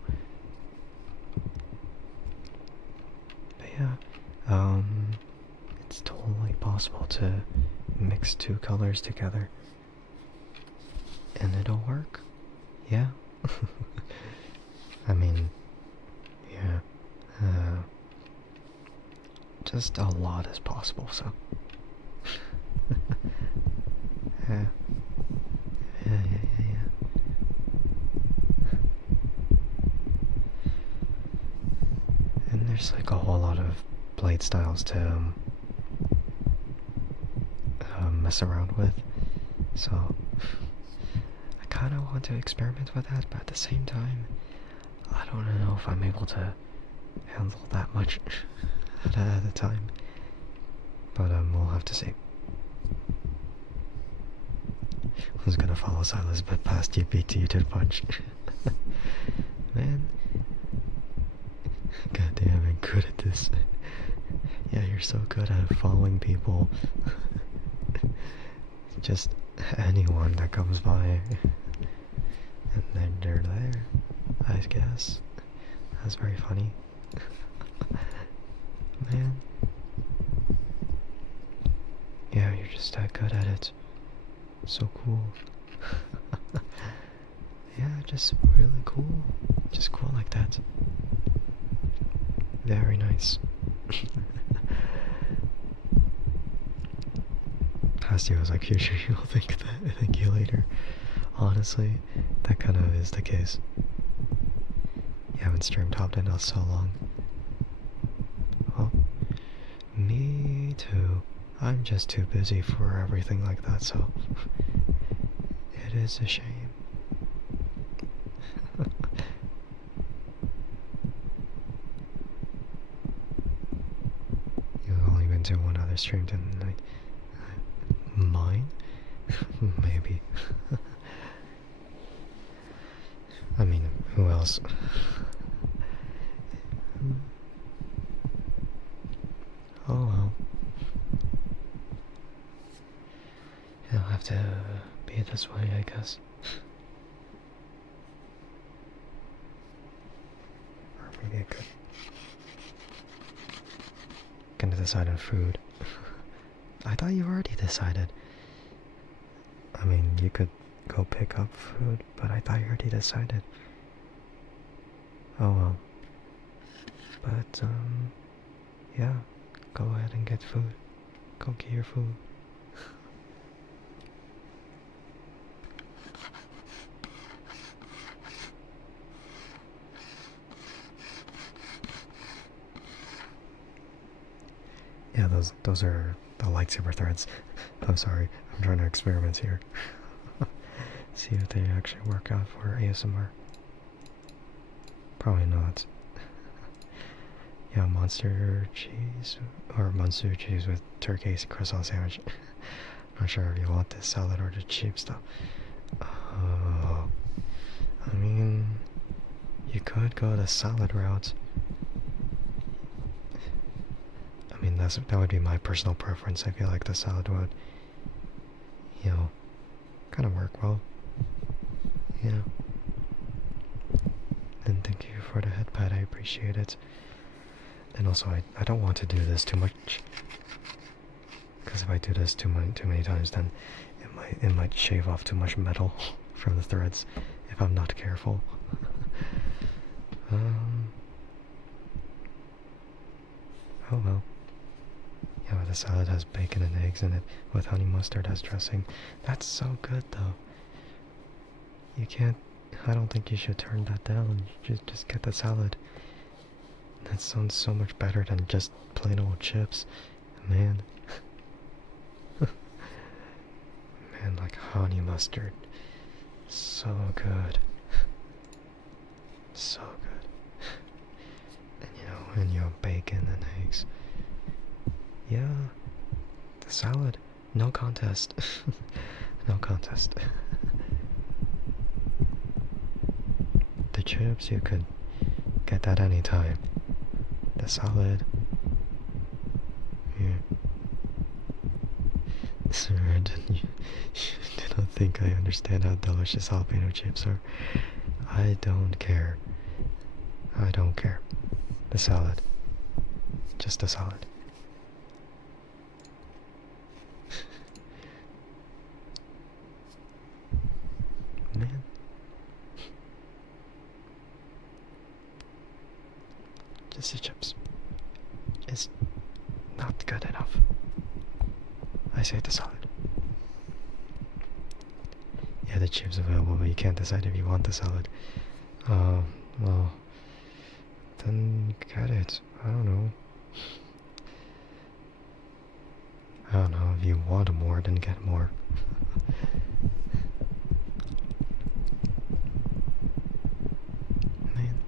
But yeah, it's totally possible to mix two colors together. And it'll work. Yeah. I mean, yeah. Just a lot is possible, so. Yeah. Yeah. And there's like a whole lot of blade styles to mess around with, so I kind of want to experiment with that, but at the same time, I don't know if I'm able to handle that much at a time. But we'll have to see. Who's gonna follow Silas but past you, beat you to the punch? Man. God damn, I'm good at this. Yeah, you're so good at following people. Just anyone that comes by. And then they're there, I guess. That's very funny. Man. Yeah, you're just that good at it. So cool. Yeah, just really cool. Just cool like that. Very nice. Hasty was like, sure you'll think that. Thank you later. Honestly, that kind of is the case. You haven't streamed Hopped in so long. Well, me too. I'm just too busy for everything like that, so it is a shame. You've only been to one other stream tonight. Mine? Maybe. I mean, who else? Oh well. It'll have to be this way, I guess. Or maybe I could. Gonna decide on food. I thought you already decided. I mean, you could go pick up food, but I thought you already decided. Oh well. But, yeah. Go ahead and get food. Go get your food. Yeah, those are the lightsaber threads. I'm sorry, I'm trying to experiment here. See if they actually work out for ASMR. Probably not. Yeah, monster cheese or monster cheese with turkey croissant sandwich. Not sure if you want the salad or the cheap stuff. I mean, you could go the salad route. I mean, that would be my personal preference. I feel like the salad would, you know, kind of work well. Yeah. And thank you for the headpad. I appreciate it. And also, I don't want to do this too much, because if I do this too many times, then it might shave off too much metal from the threads if I'm not careful. Oh well. Yeah, but the salad has bacon and eggs in it with honey mustard as dressing. That's so good, though. You can't. I don't think you should turn that down. You should just get the salad. That sounds so much better than just plain old chips, man. Man, like honey mustard. So good. So good. And you know, bacon and eggs. Yeah. The salad. No contest. No contest. The chips, you could get that anytime. The salad. Yeah. Sir, you did not think I understand how delicious jalapeno chips are. I don't care. I don't care. The salad. Just a salad. Man. Just the chips. It's not good enough. I say the salad. Yeah, the chips available, but you can't decide if you want the salad. Well, then get it. I don't know. I don't know, if you want more, then get more. Man.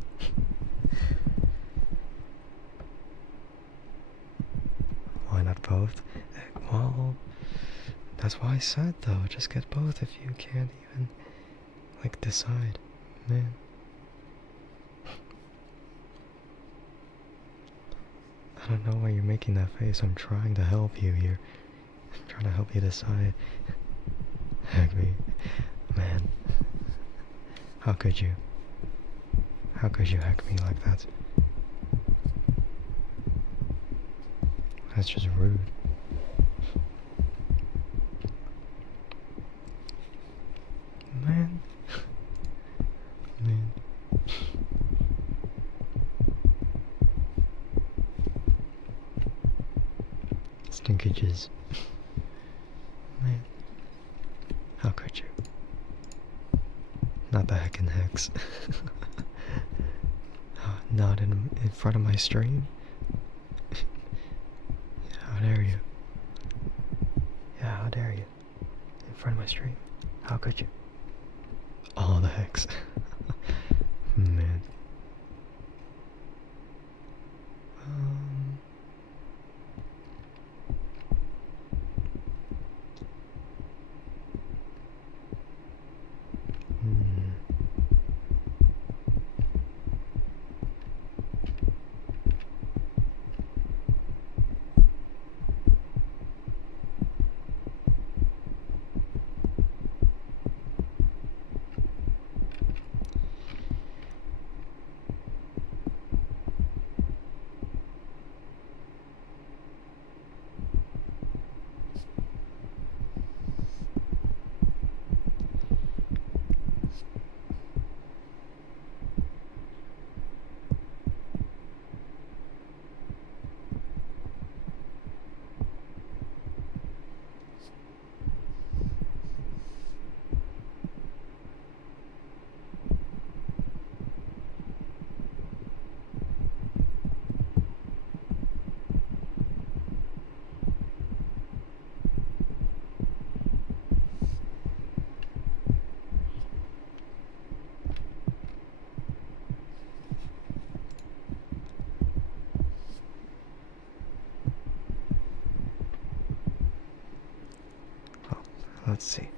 Why not both? Well, that's why I said though, just get both if you can't even, like, decide. Man. I don't know why you're making that face. I'm trying to help you here. I'm trying to help you decide. Heck me. Man. How could you? How could you hack me like that? That's just rude. Man. Man. Stinkages. Man. How could you? Not the heckin' hex. Not in front of my stream? How dare you? Yeah, how dare you? In front of my stream? How could you? Oh, the hex. Man. Let's see.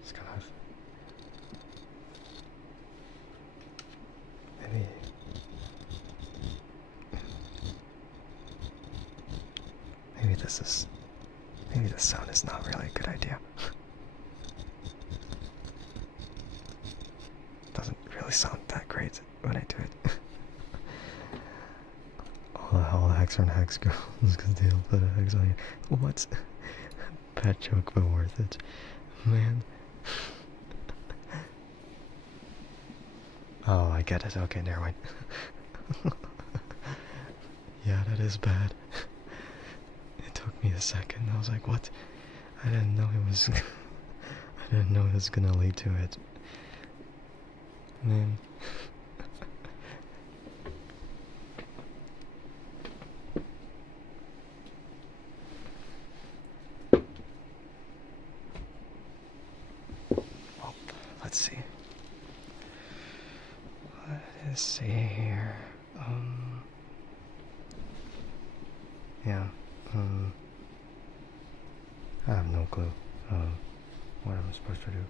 It's kind of maybe this sound is not really a good idea. Doesn't really sound that great when I do it. all the hex on hex girls because they'll put a hex on you. What? Bad joke, but worth it. Man. Oh, I get it. Okay, never mind. Yeah, that is bad. It took me a second. I was like, what? I didn't know it was... I didn't know it was gonna lead to it. Man. Well, let's see. Let's see here. Yeah. I have no clue. What I'm supposed to do.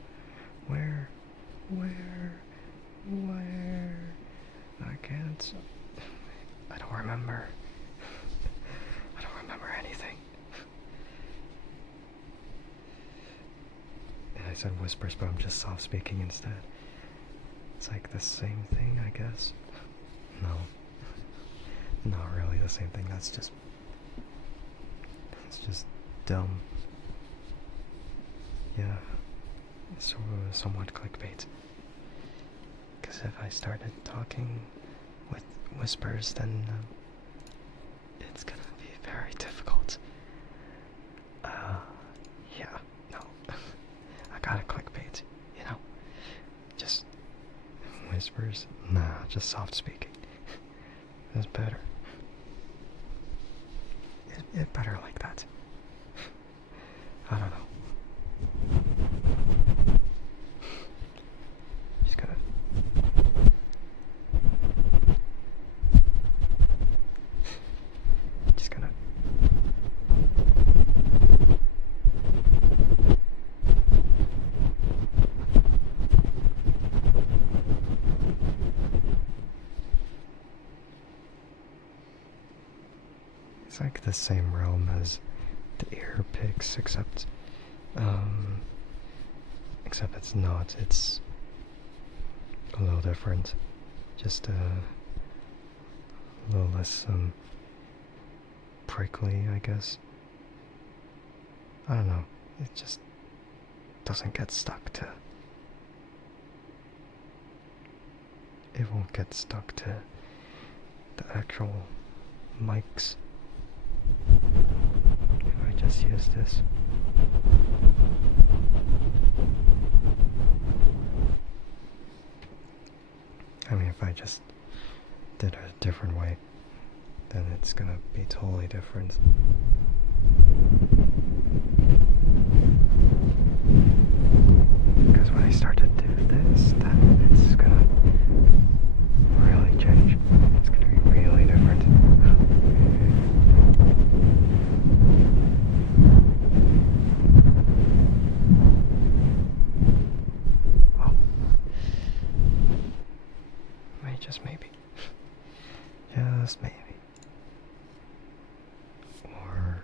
Where? I can't. I don't remember. I don't remember anything. And I said whispers, but I'm just soft speaking instead. It's like the same thing, I guess. No. Not really the same thing, it's just dumb. Yeah. So, somewhat clickbait. Because if I started talking with whispers, then it's gonna be very difficult. Yeah, no. I gotta clickbait, you know? Just whispers? Nah, just soft speaking. It's better. It's better like that. I don't know. Just gonna... Just gonna... It's like the same realm as the ear picks, except it's not. It's a little different. Just a little less prickly, I guess. I don't know. It just doesn't get stuck to... It won't get stuck to the actual mics. If I just use this. I mean, if I just did it a different way, then it's gonna be totally different. Because when I start to do this, then it's gonna really change. It's gonna be really different. Well, just maybe. Just maybe. Or...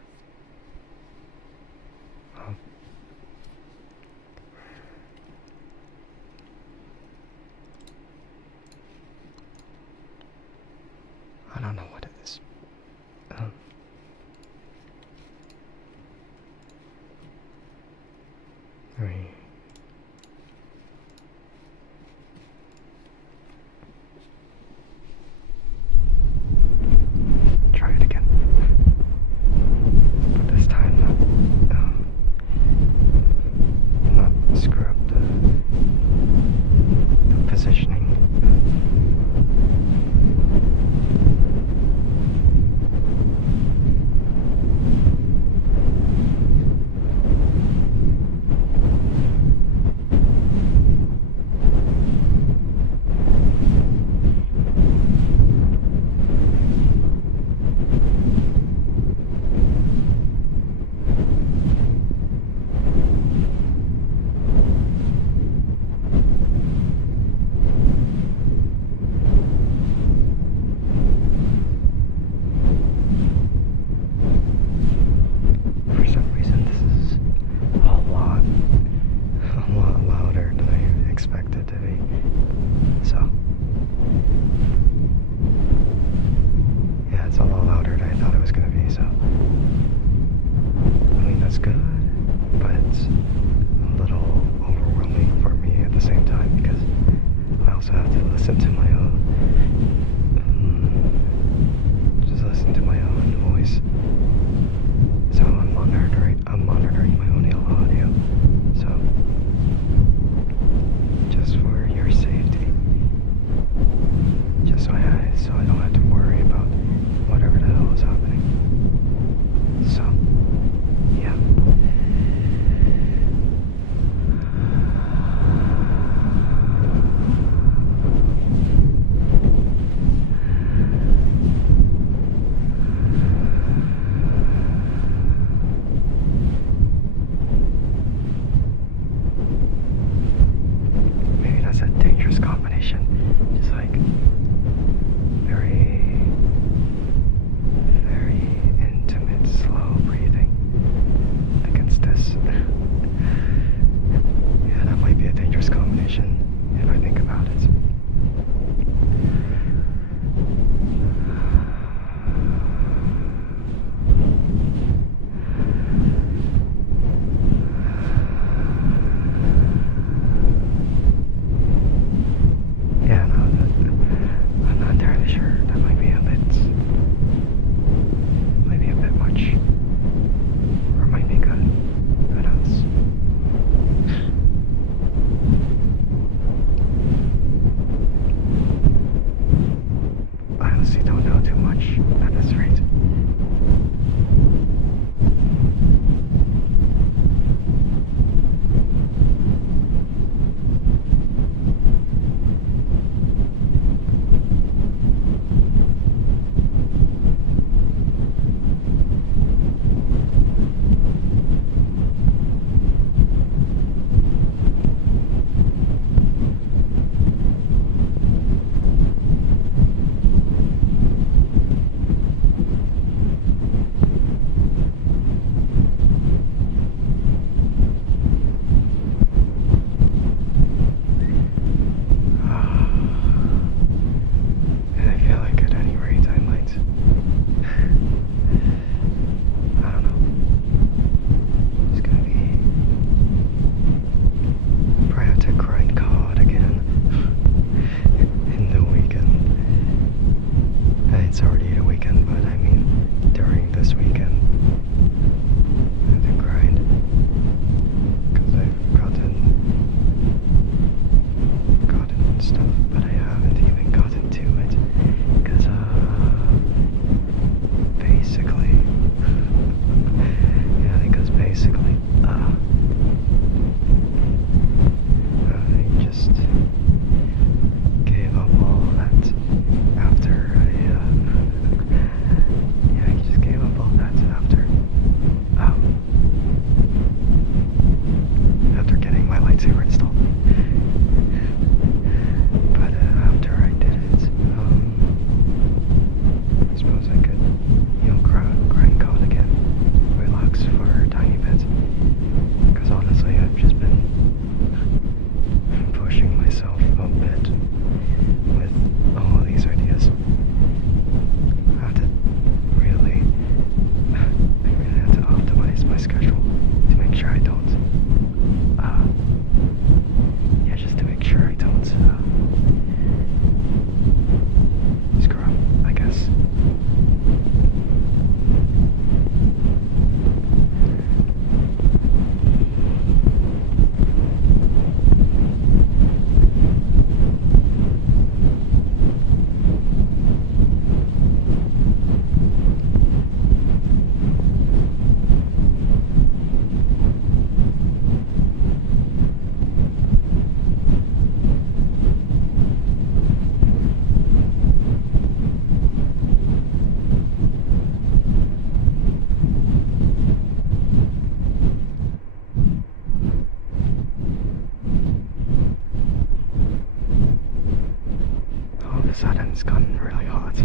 it's gotten really hot.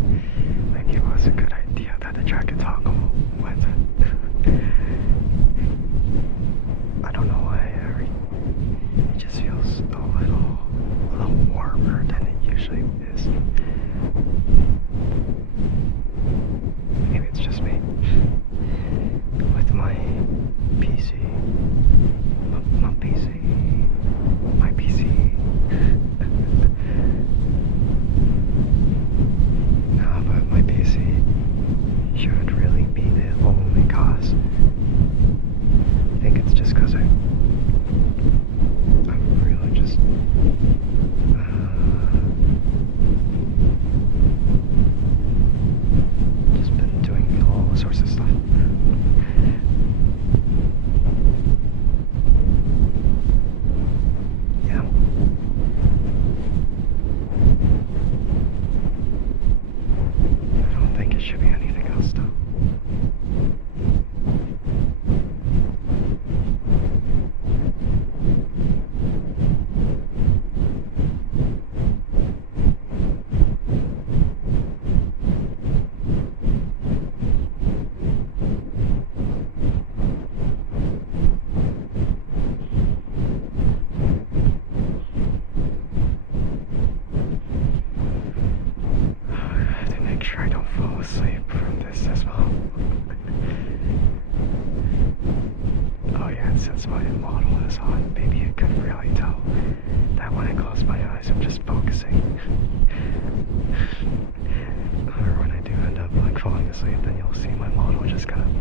Maybe it was a good idea that the jacket toggle went. I don't know why it just feels a little warmer than it usually is. Maybe it's just me. With my PC. My PC. No, but my PC should really be the only cause. I think it's just because I'm really just been doing all sorts of stuff. Yeah. I don't think it should be anything else though. I don't fall asleep from this as well. Oh yeah, since my model is on, maybe you could really tell that when I close my eyes I'm just focusing. Or when I do end up like falling asleep, then you'll see my model just kind of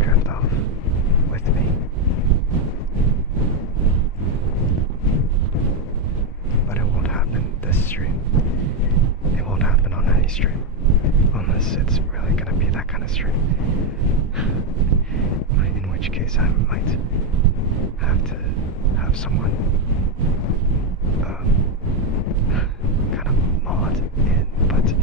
drift off with me. But it won't happen this stream. It won't happen on any stream. Unless it's really gonna be that kind of stream. In which case I might have to have someone kind of mod in, but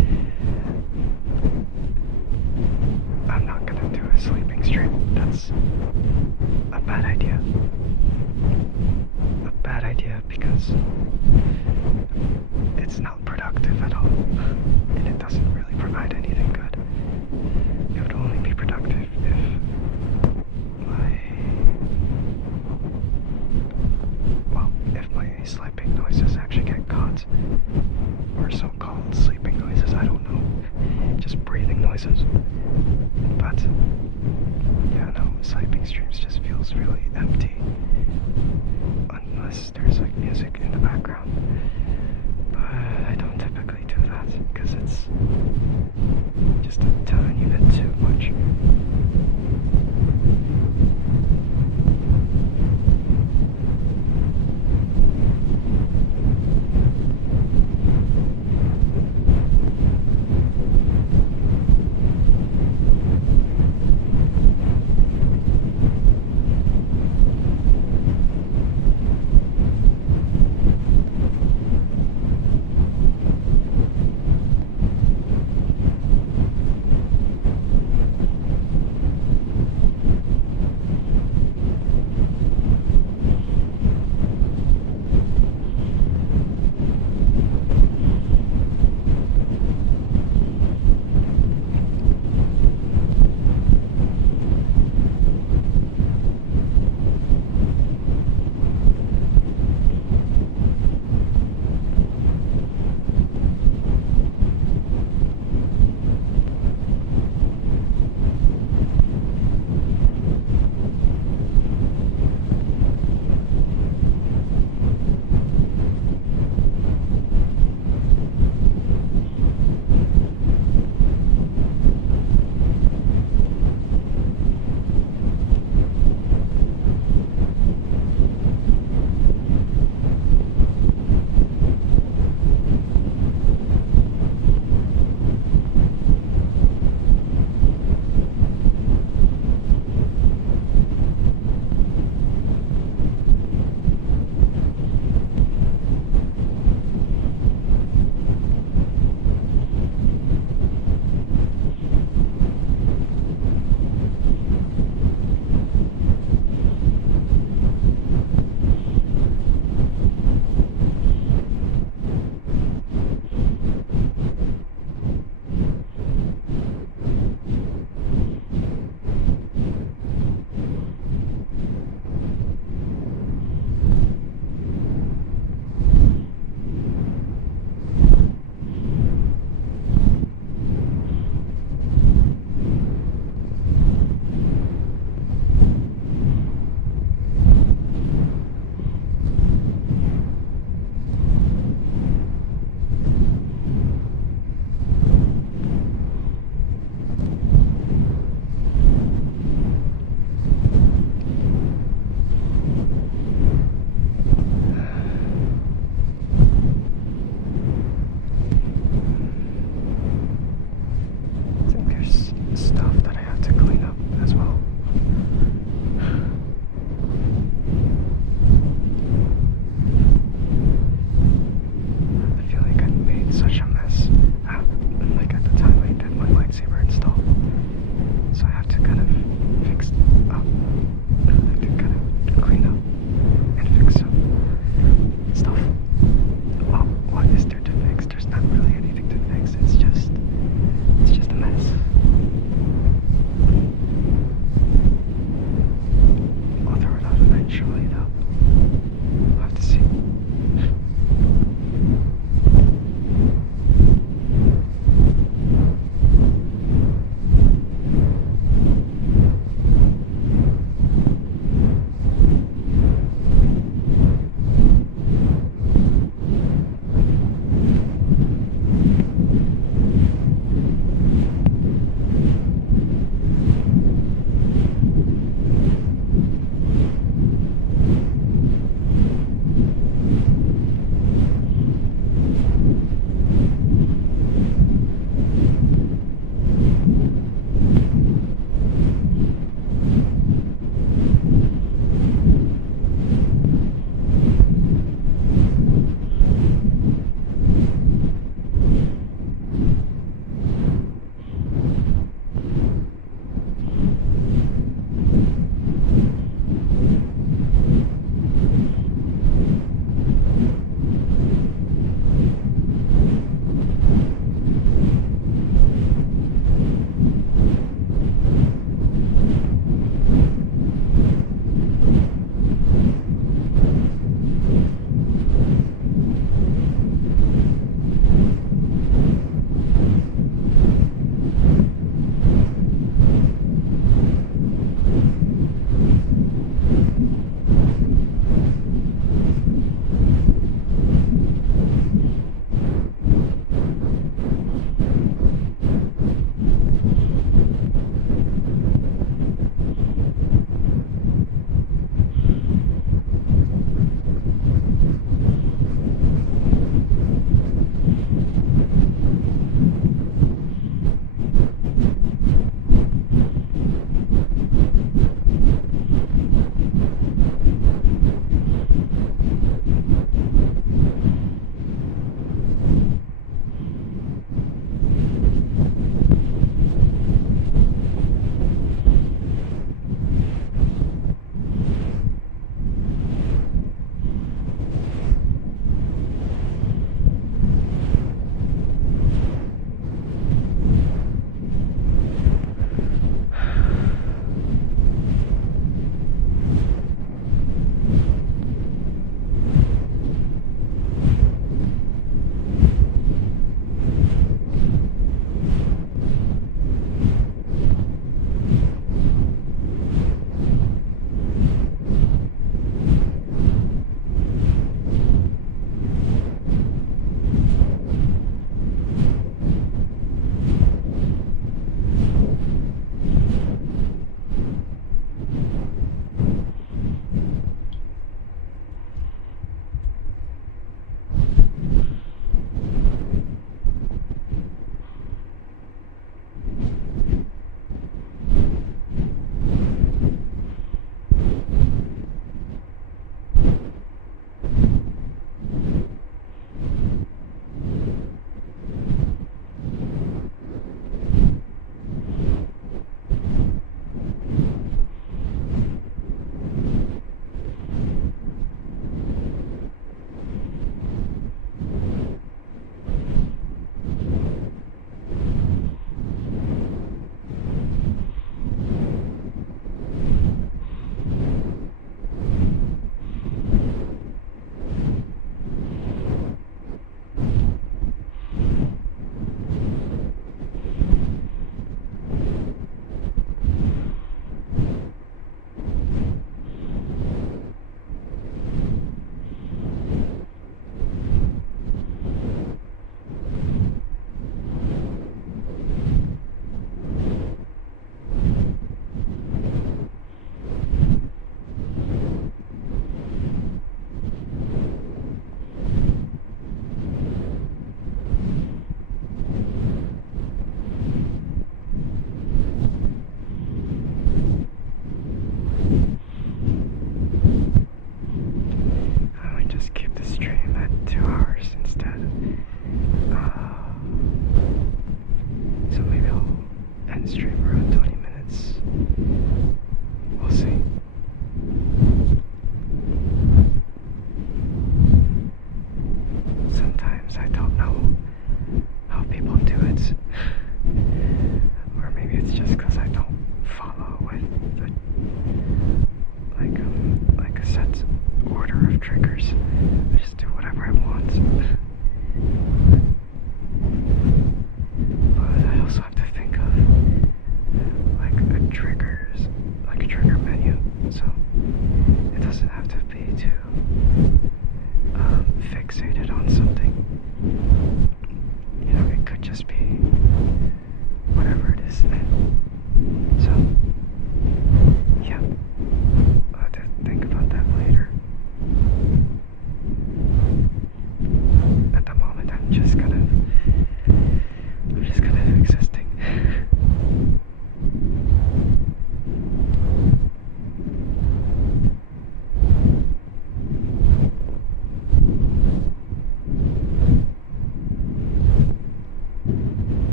I'm not gonna do a sleeping stream. That's a bad idea. A bad idea because it's not productive at all, and it doesn't really provide anything good. It would only be productive if my sleeping noises actually get caught, or so-called sleeping noises, I don't know, just breathing noises. But yeah, no, sleeping streams just feels really empty unless there's like music in the background. But I don't typically do that because it's just a tiny bit too much.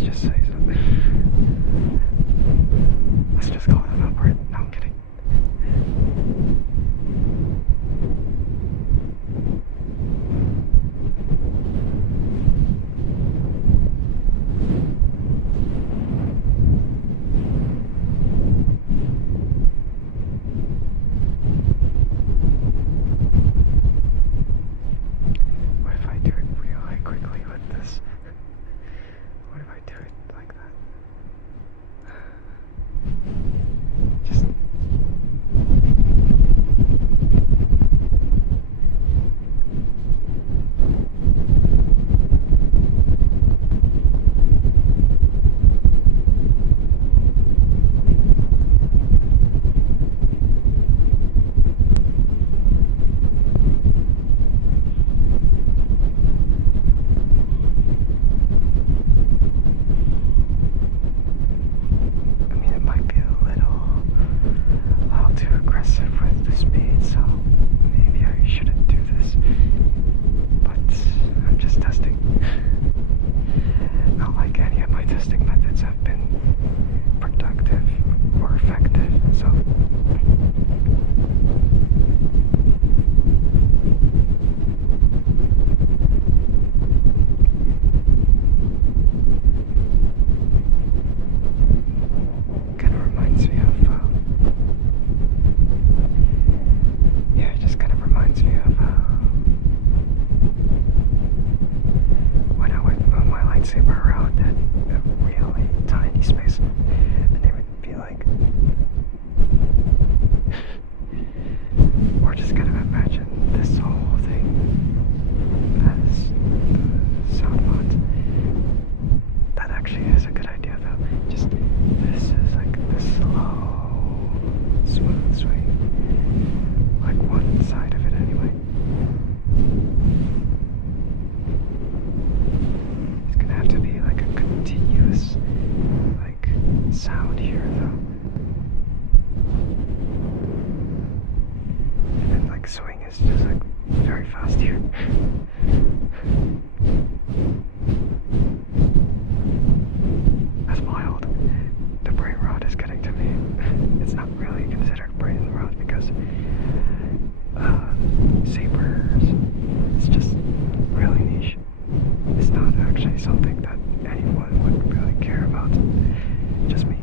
let's just say something. Let's just call it an upward. No, I'm kidding. What if I do it really quickly with this? What if I do it like that? Just... I mean, it might be a little too aggressive with the speed, so maybe I shouldn't do this. But I'm just testing. Not like any of my testing methods have been productive or effective, so... Kind of reminds me of, yeah, it just kind of reminds me of when I would move my lightsaber around at a really tiny space, and they would be like, or just kind of imagine this whole thing as the sound font. That actually is a good idea, though. Just this is like the slow, smooth swing, like one side of it anyway. It's gonna have to be like a continuous, like, sound here, though. And then, like, swing is just like very fast here. That's wild. The brain rot is getting to me. It's not really considered brain rot because sabers, it's just really niche. It's not actually something that anyone would really care about. Just me.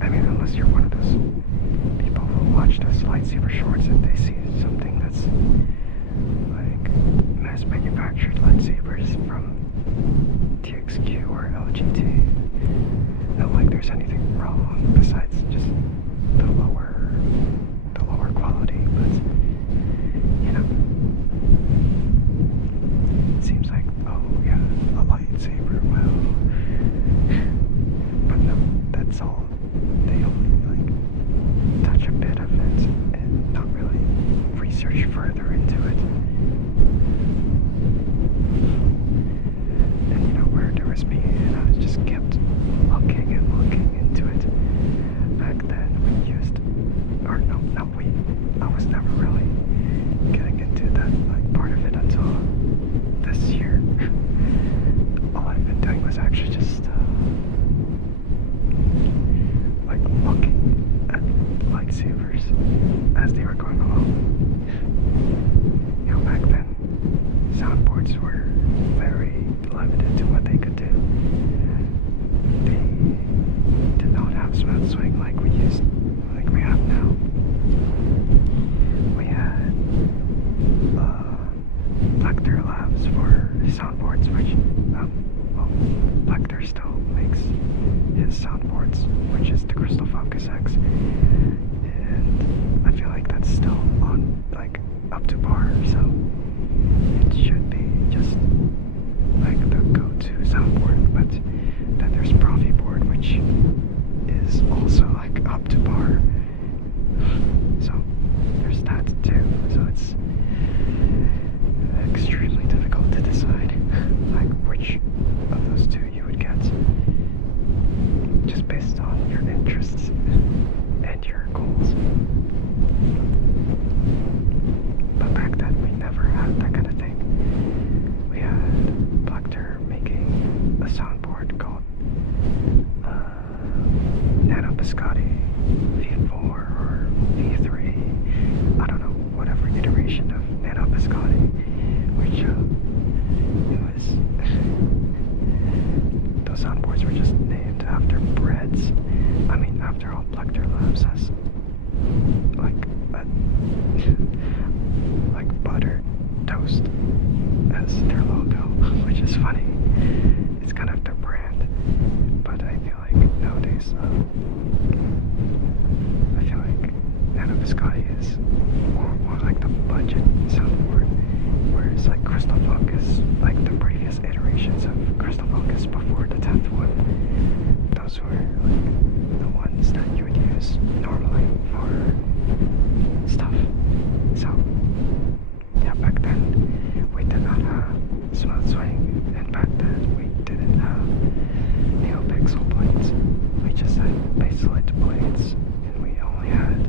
I mean, unless you're one of those people who watch those lightsaber shorts and they see something that's like mass manufactured lightsabers from TXQ or LGT. Not like there's anything wrong besides just the lower quality, but you know, it seems like, oh yeah, a lightsaber, well, but no, that's all. They only like touch a bit of it and not really research further into it. And you know, where there was me and I just kept looking and looking into it. Back then we used, or no, not we, I was never really getting into that like part of it until this year. All I've been doing was actually just like looking at lightsabers as they were going along. You know, back then soundboards were very limited to what they could do. They did not have smooth swing like we have now. We had Lecter Labs for soundboards, which Lecter still makes his soundboards, which is the Crystal Focus X, and I feel like that's still on like up to par, so it should be just like the go-to soundboard. But then there's Profi board, which is also like up to par, so there's that too. So it's extremely difficult to decide like which of those two you would get, just based on your interests. after all, Plector Labs has like a like butter toast as their logo, which is funny. It's kind of their brand, but I feel like nowadays, I feel like Nano Biscotti is more like the budget soundboard, whereas like Crystal Focus, like the previous iterations of Crystal Focus before the 10th one, those were like the ones that you would use normally for stuff. So yeah, back then we did not have smooth swing, and back then we didn't have NeoPixel blades. We just had baselit blades, and we only had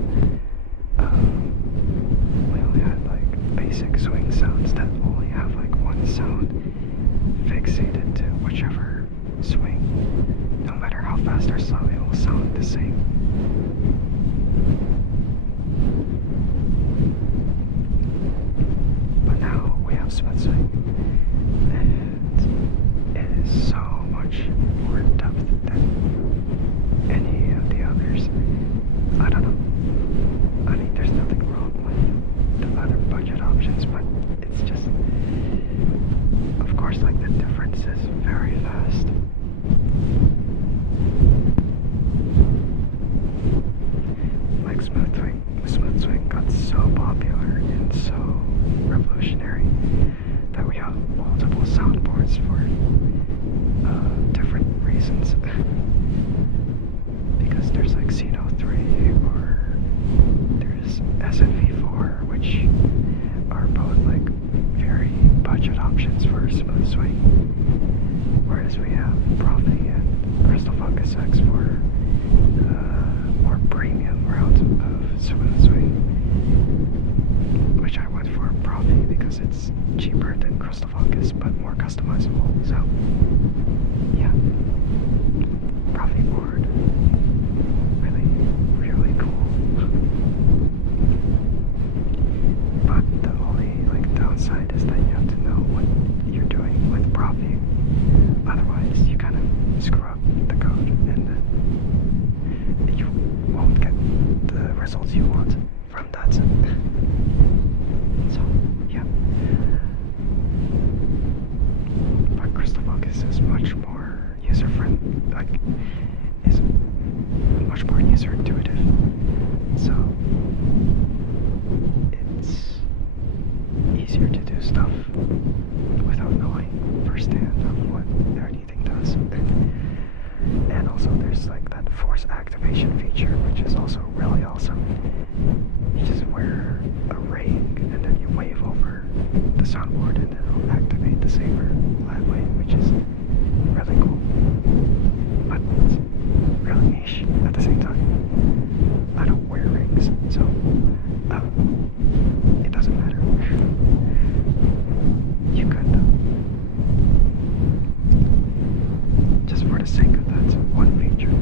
like basic swing sounds that only have like one sound fixated to whichever swing. No matter how fast or slow, it will sound the same. But now we have smooth swing, and it is so much more depth than any of the others. I don't know. I mean, there's nothing wrong with the other budget options, but it's just, of course, like the difference is very vast. Like Smooth Swing got so popular and so revolutionary that we have multiple soundboards for different reasons. Because there's like Xeno 3 or there's SNV4, which are both like very budget options for Smooth Swing, whereas we have Profi and Crystal Focus X for more premium route of Smooth Swing, which I went for Profi because it's cheaper than Crystal Focus but more customizable. So yeah, Profi board, really cool. But the only like downside is that you have to know what you're doing with Profi. Otherwise, you kind of screw up the code, and then you won't get the results you want from that. So yeah. But Crystal Focus is much more user-friendly, like is much more user-intuitive. So it's easier to do stuff without knowing firsthand of what anything does. And also there's like that force activation feature, which is also really awesome. You just wear a ring and then you wave over the soundboard and it'll activate the saber that way, which is really cool. But it's really niche at the same time. I don't wear rings, so it doesn't matter. You could, just for the sake of that one feature.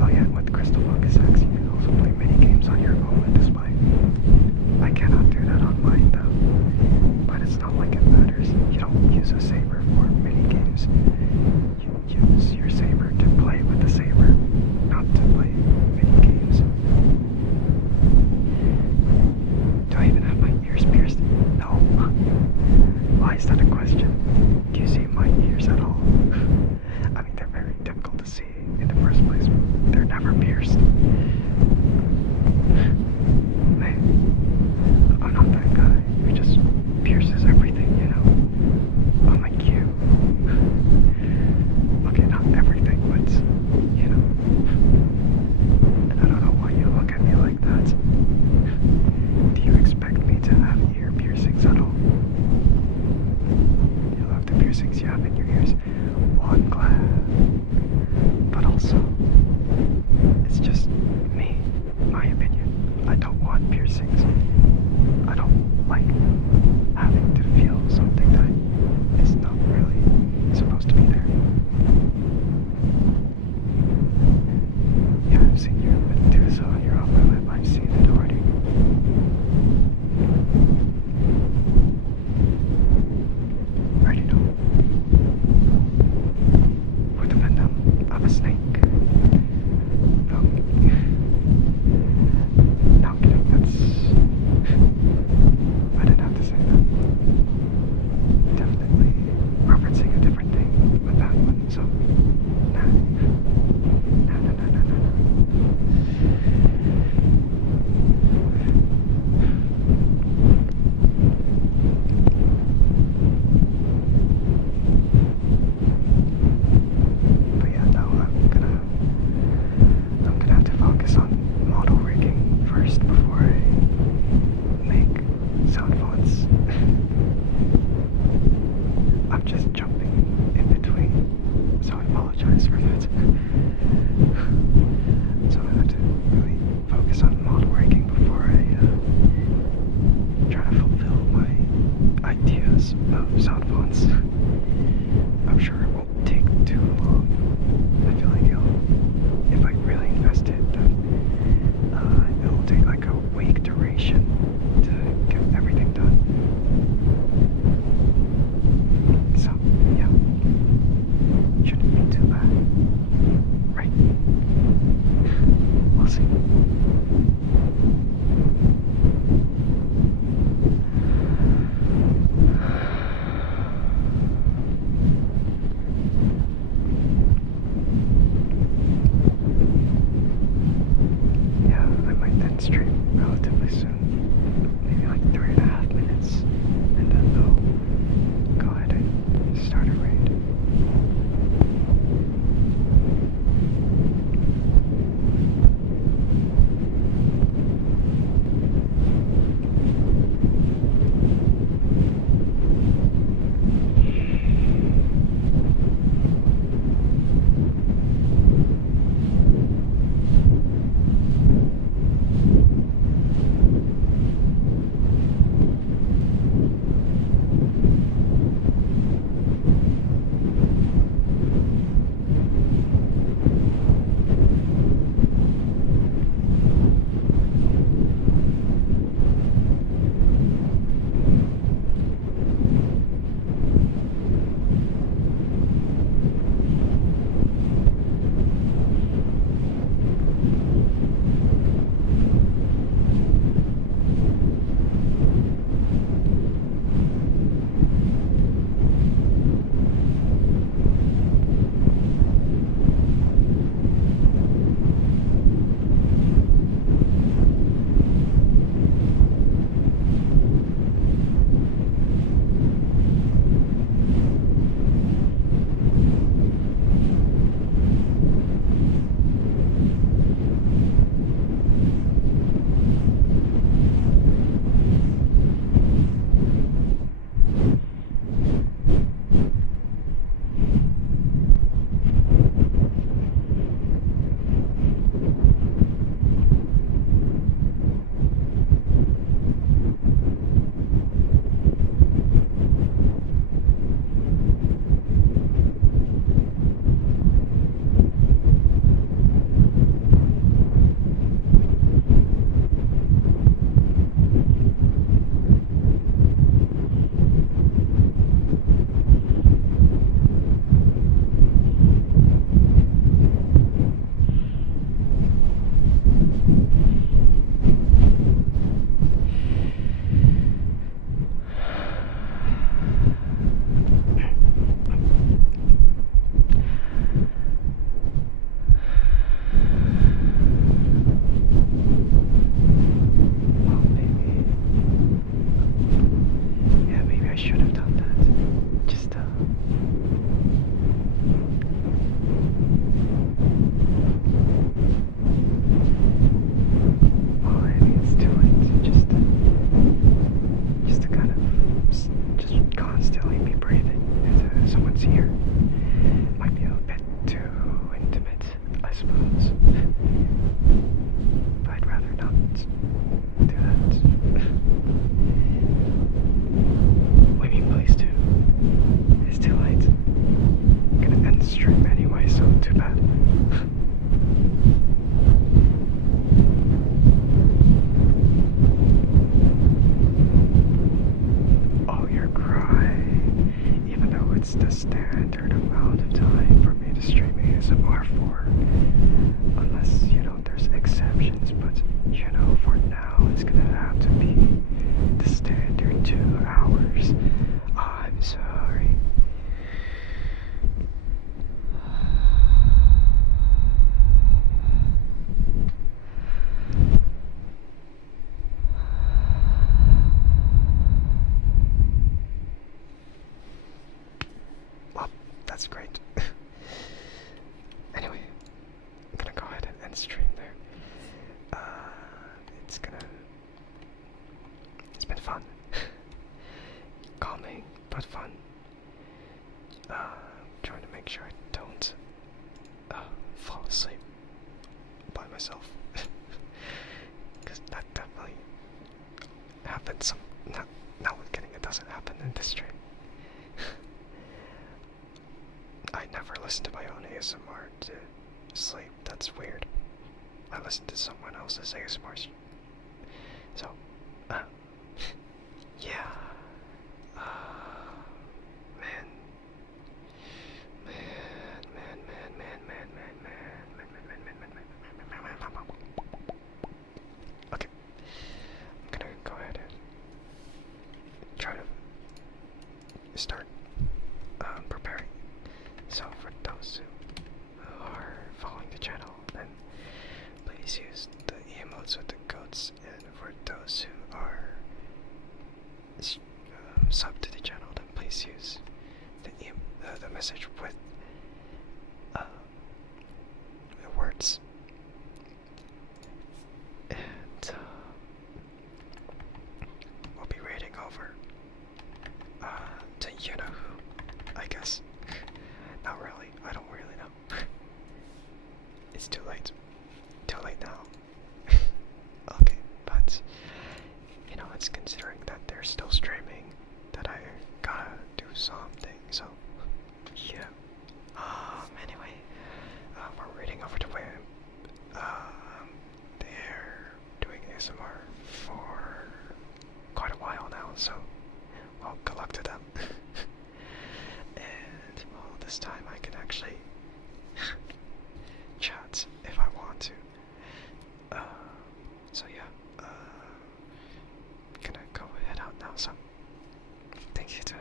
Oh yeah, with Crystal Focus X, you can also play mini games on your OLED display. I cannot do that on mine though, but it's not like it matters. You don't use a saber for mini games. You use your saber to play with the saber, not to play mini games. Do I even have my ears pierced? No. Why is that a question? Do you see my ears at all? I mean, they're very difficult to see in the first place. They're never pierced. I'm not that guy who just pierces everything, you know? I'm like you. Okay, not everything, but, you know. And I don't know why you look at me like that. Do you expect me to have ear piercings at all? You love the piercings you have in your ears. Well, I'm glad. But also, it's just me, my opinion. I don't want piercings. I don't like having to feel something that is not really supposed to be there. Yeah, I've seen your Medusa on your upper lip. I've seen it already. I already know. With the venom of a snake. the stream anyway, so too bad. Oh, you're crying. Even though it's the standard amount of time for me to stream ASMR for. Unless, you know, there's exceptions, but, you know, for now it's gonna have to be the standard 2 hours. I'm sorry. Well, that's great. Anyway, I'm gonna go ahead and end stream there. It's been fun. Calming, but fun. Trying to make sure I don't fall asleep by myself. Because that definitely happens no one's kidding, it doesn't happen in this stream. I never listen to my own ASMR to sleep. That's weird. I listen to someone else's ASMR. So, yeah. Man. Okay. I'm gonna go ahead and try to start preparing. So for those who are following the channel, then please use the emotes with the goats, and for those who are sub to the channel, then please use the message with the words. And we'll be raiding over to you know who, I guess. Not really, I don't really know. It's too late. Too late now. Okay, but you know, it's considering that they're still streaming that I gotta do something, so yeah. Anyway, we're reading over to where they're doing ASMR for quite a while now, so well, good luck to them. And well, this time I can actually chat if I want to. So yeah, gonna go head out now, so thank you to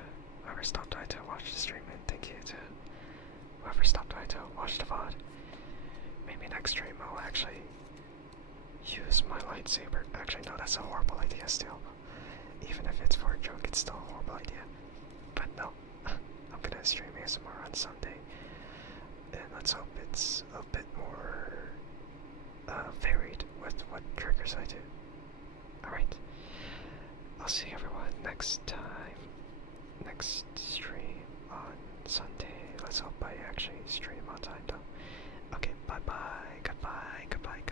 whoever stopped by to watch the stream, and thank you to whoever stopped by to watch the VOD. Maybe next stream I'll actually use my lightsaber. Actually, no, that's a horrible idea still. Even if it's for a joke, it's still a horrible idea. But no, I'm gonna stream ASMR on Sunday, and let's hope it's a bit more varied with what triggers I do. Alright, I'll see everyone next time, next stream on Sunday. Let's hope I actually stream on time though. Okay, bye bye, goodbye, goodbye, goodbye.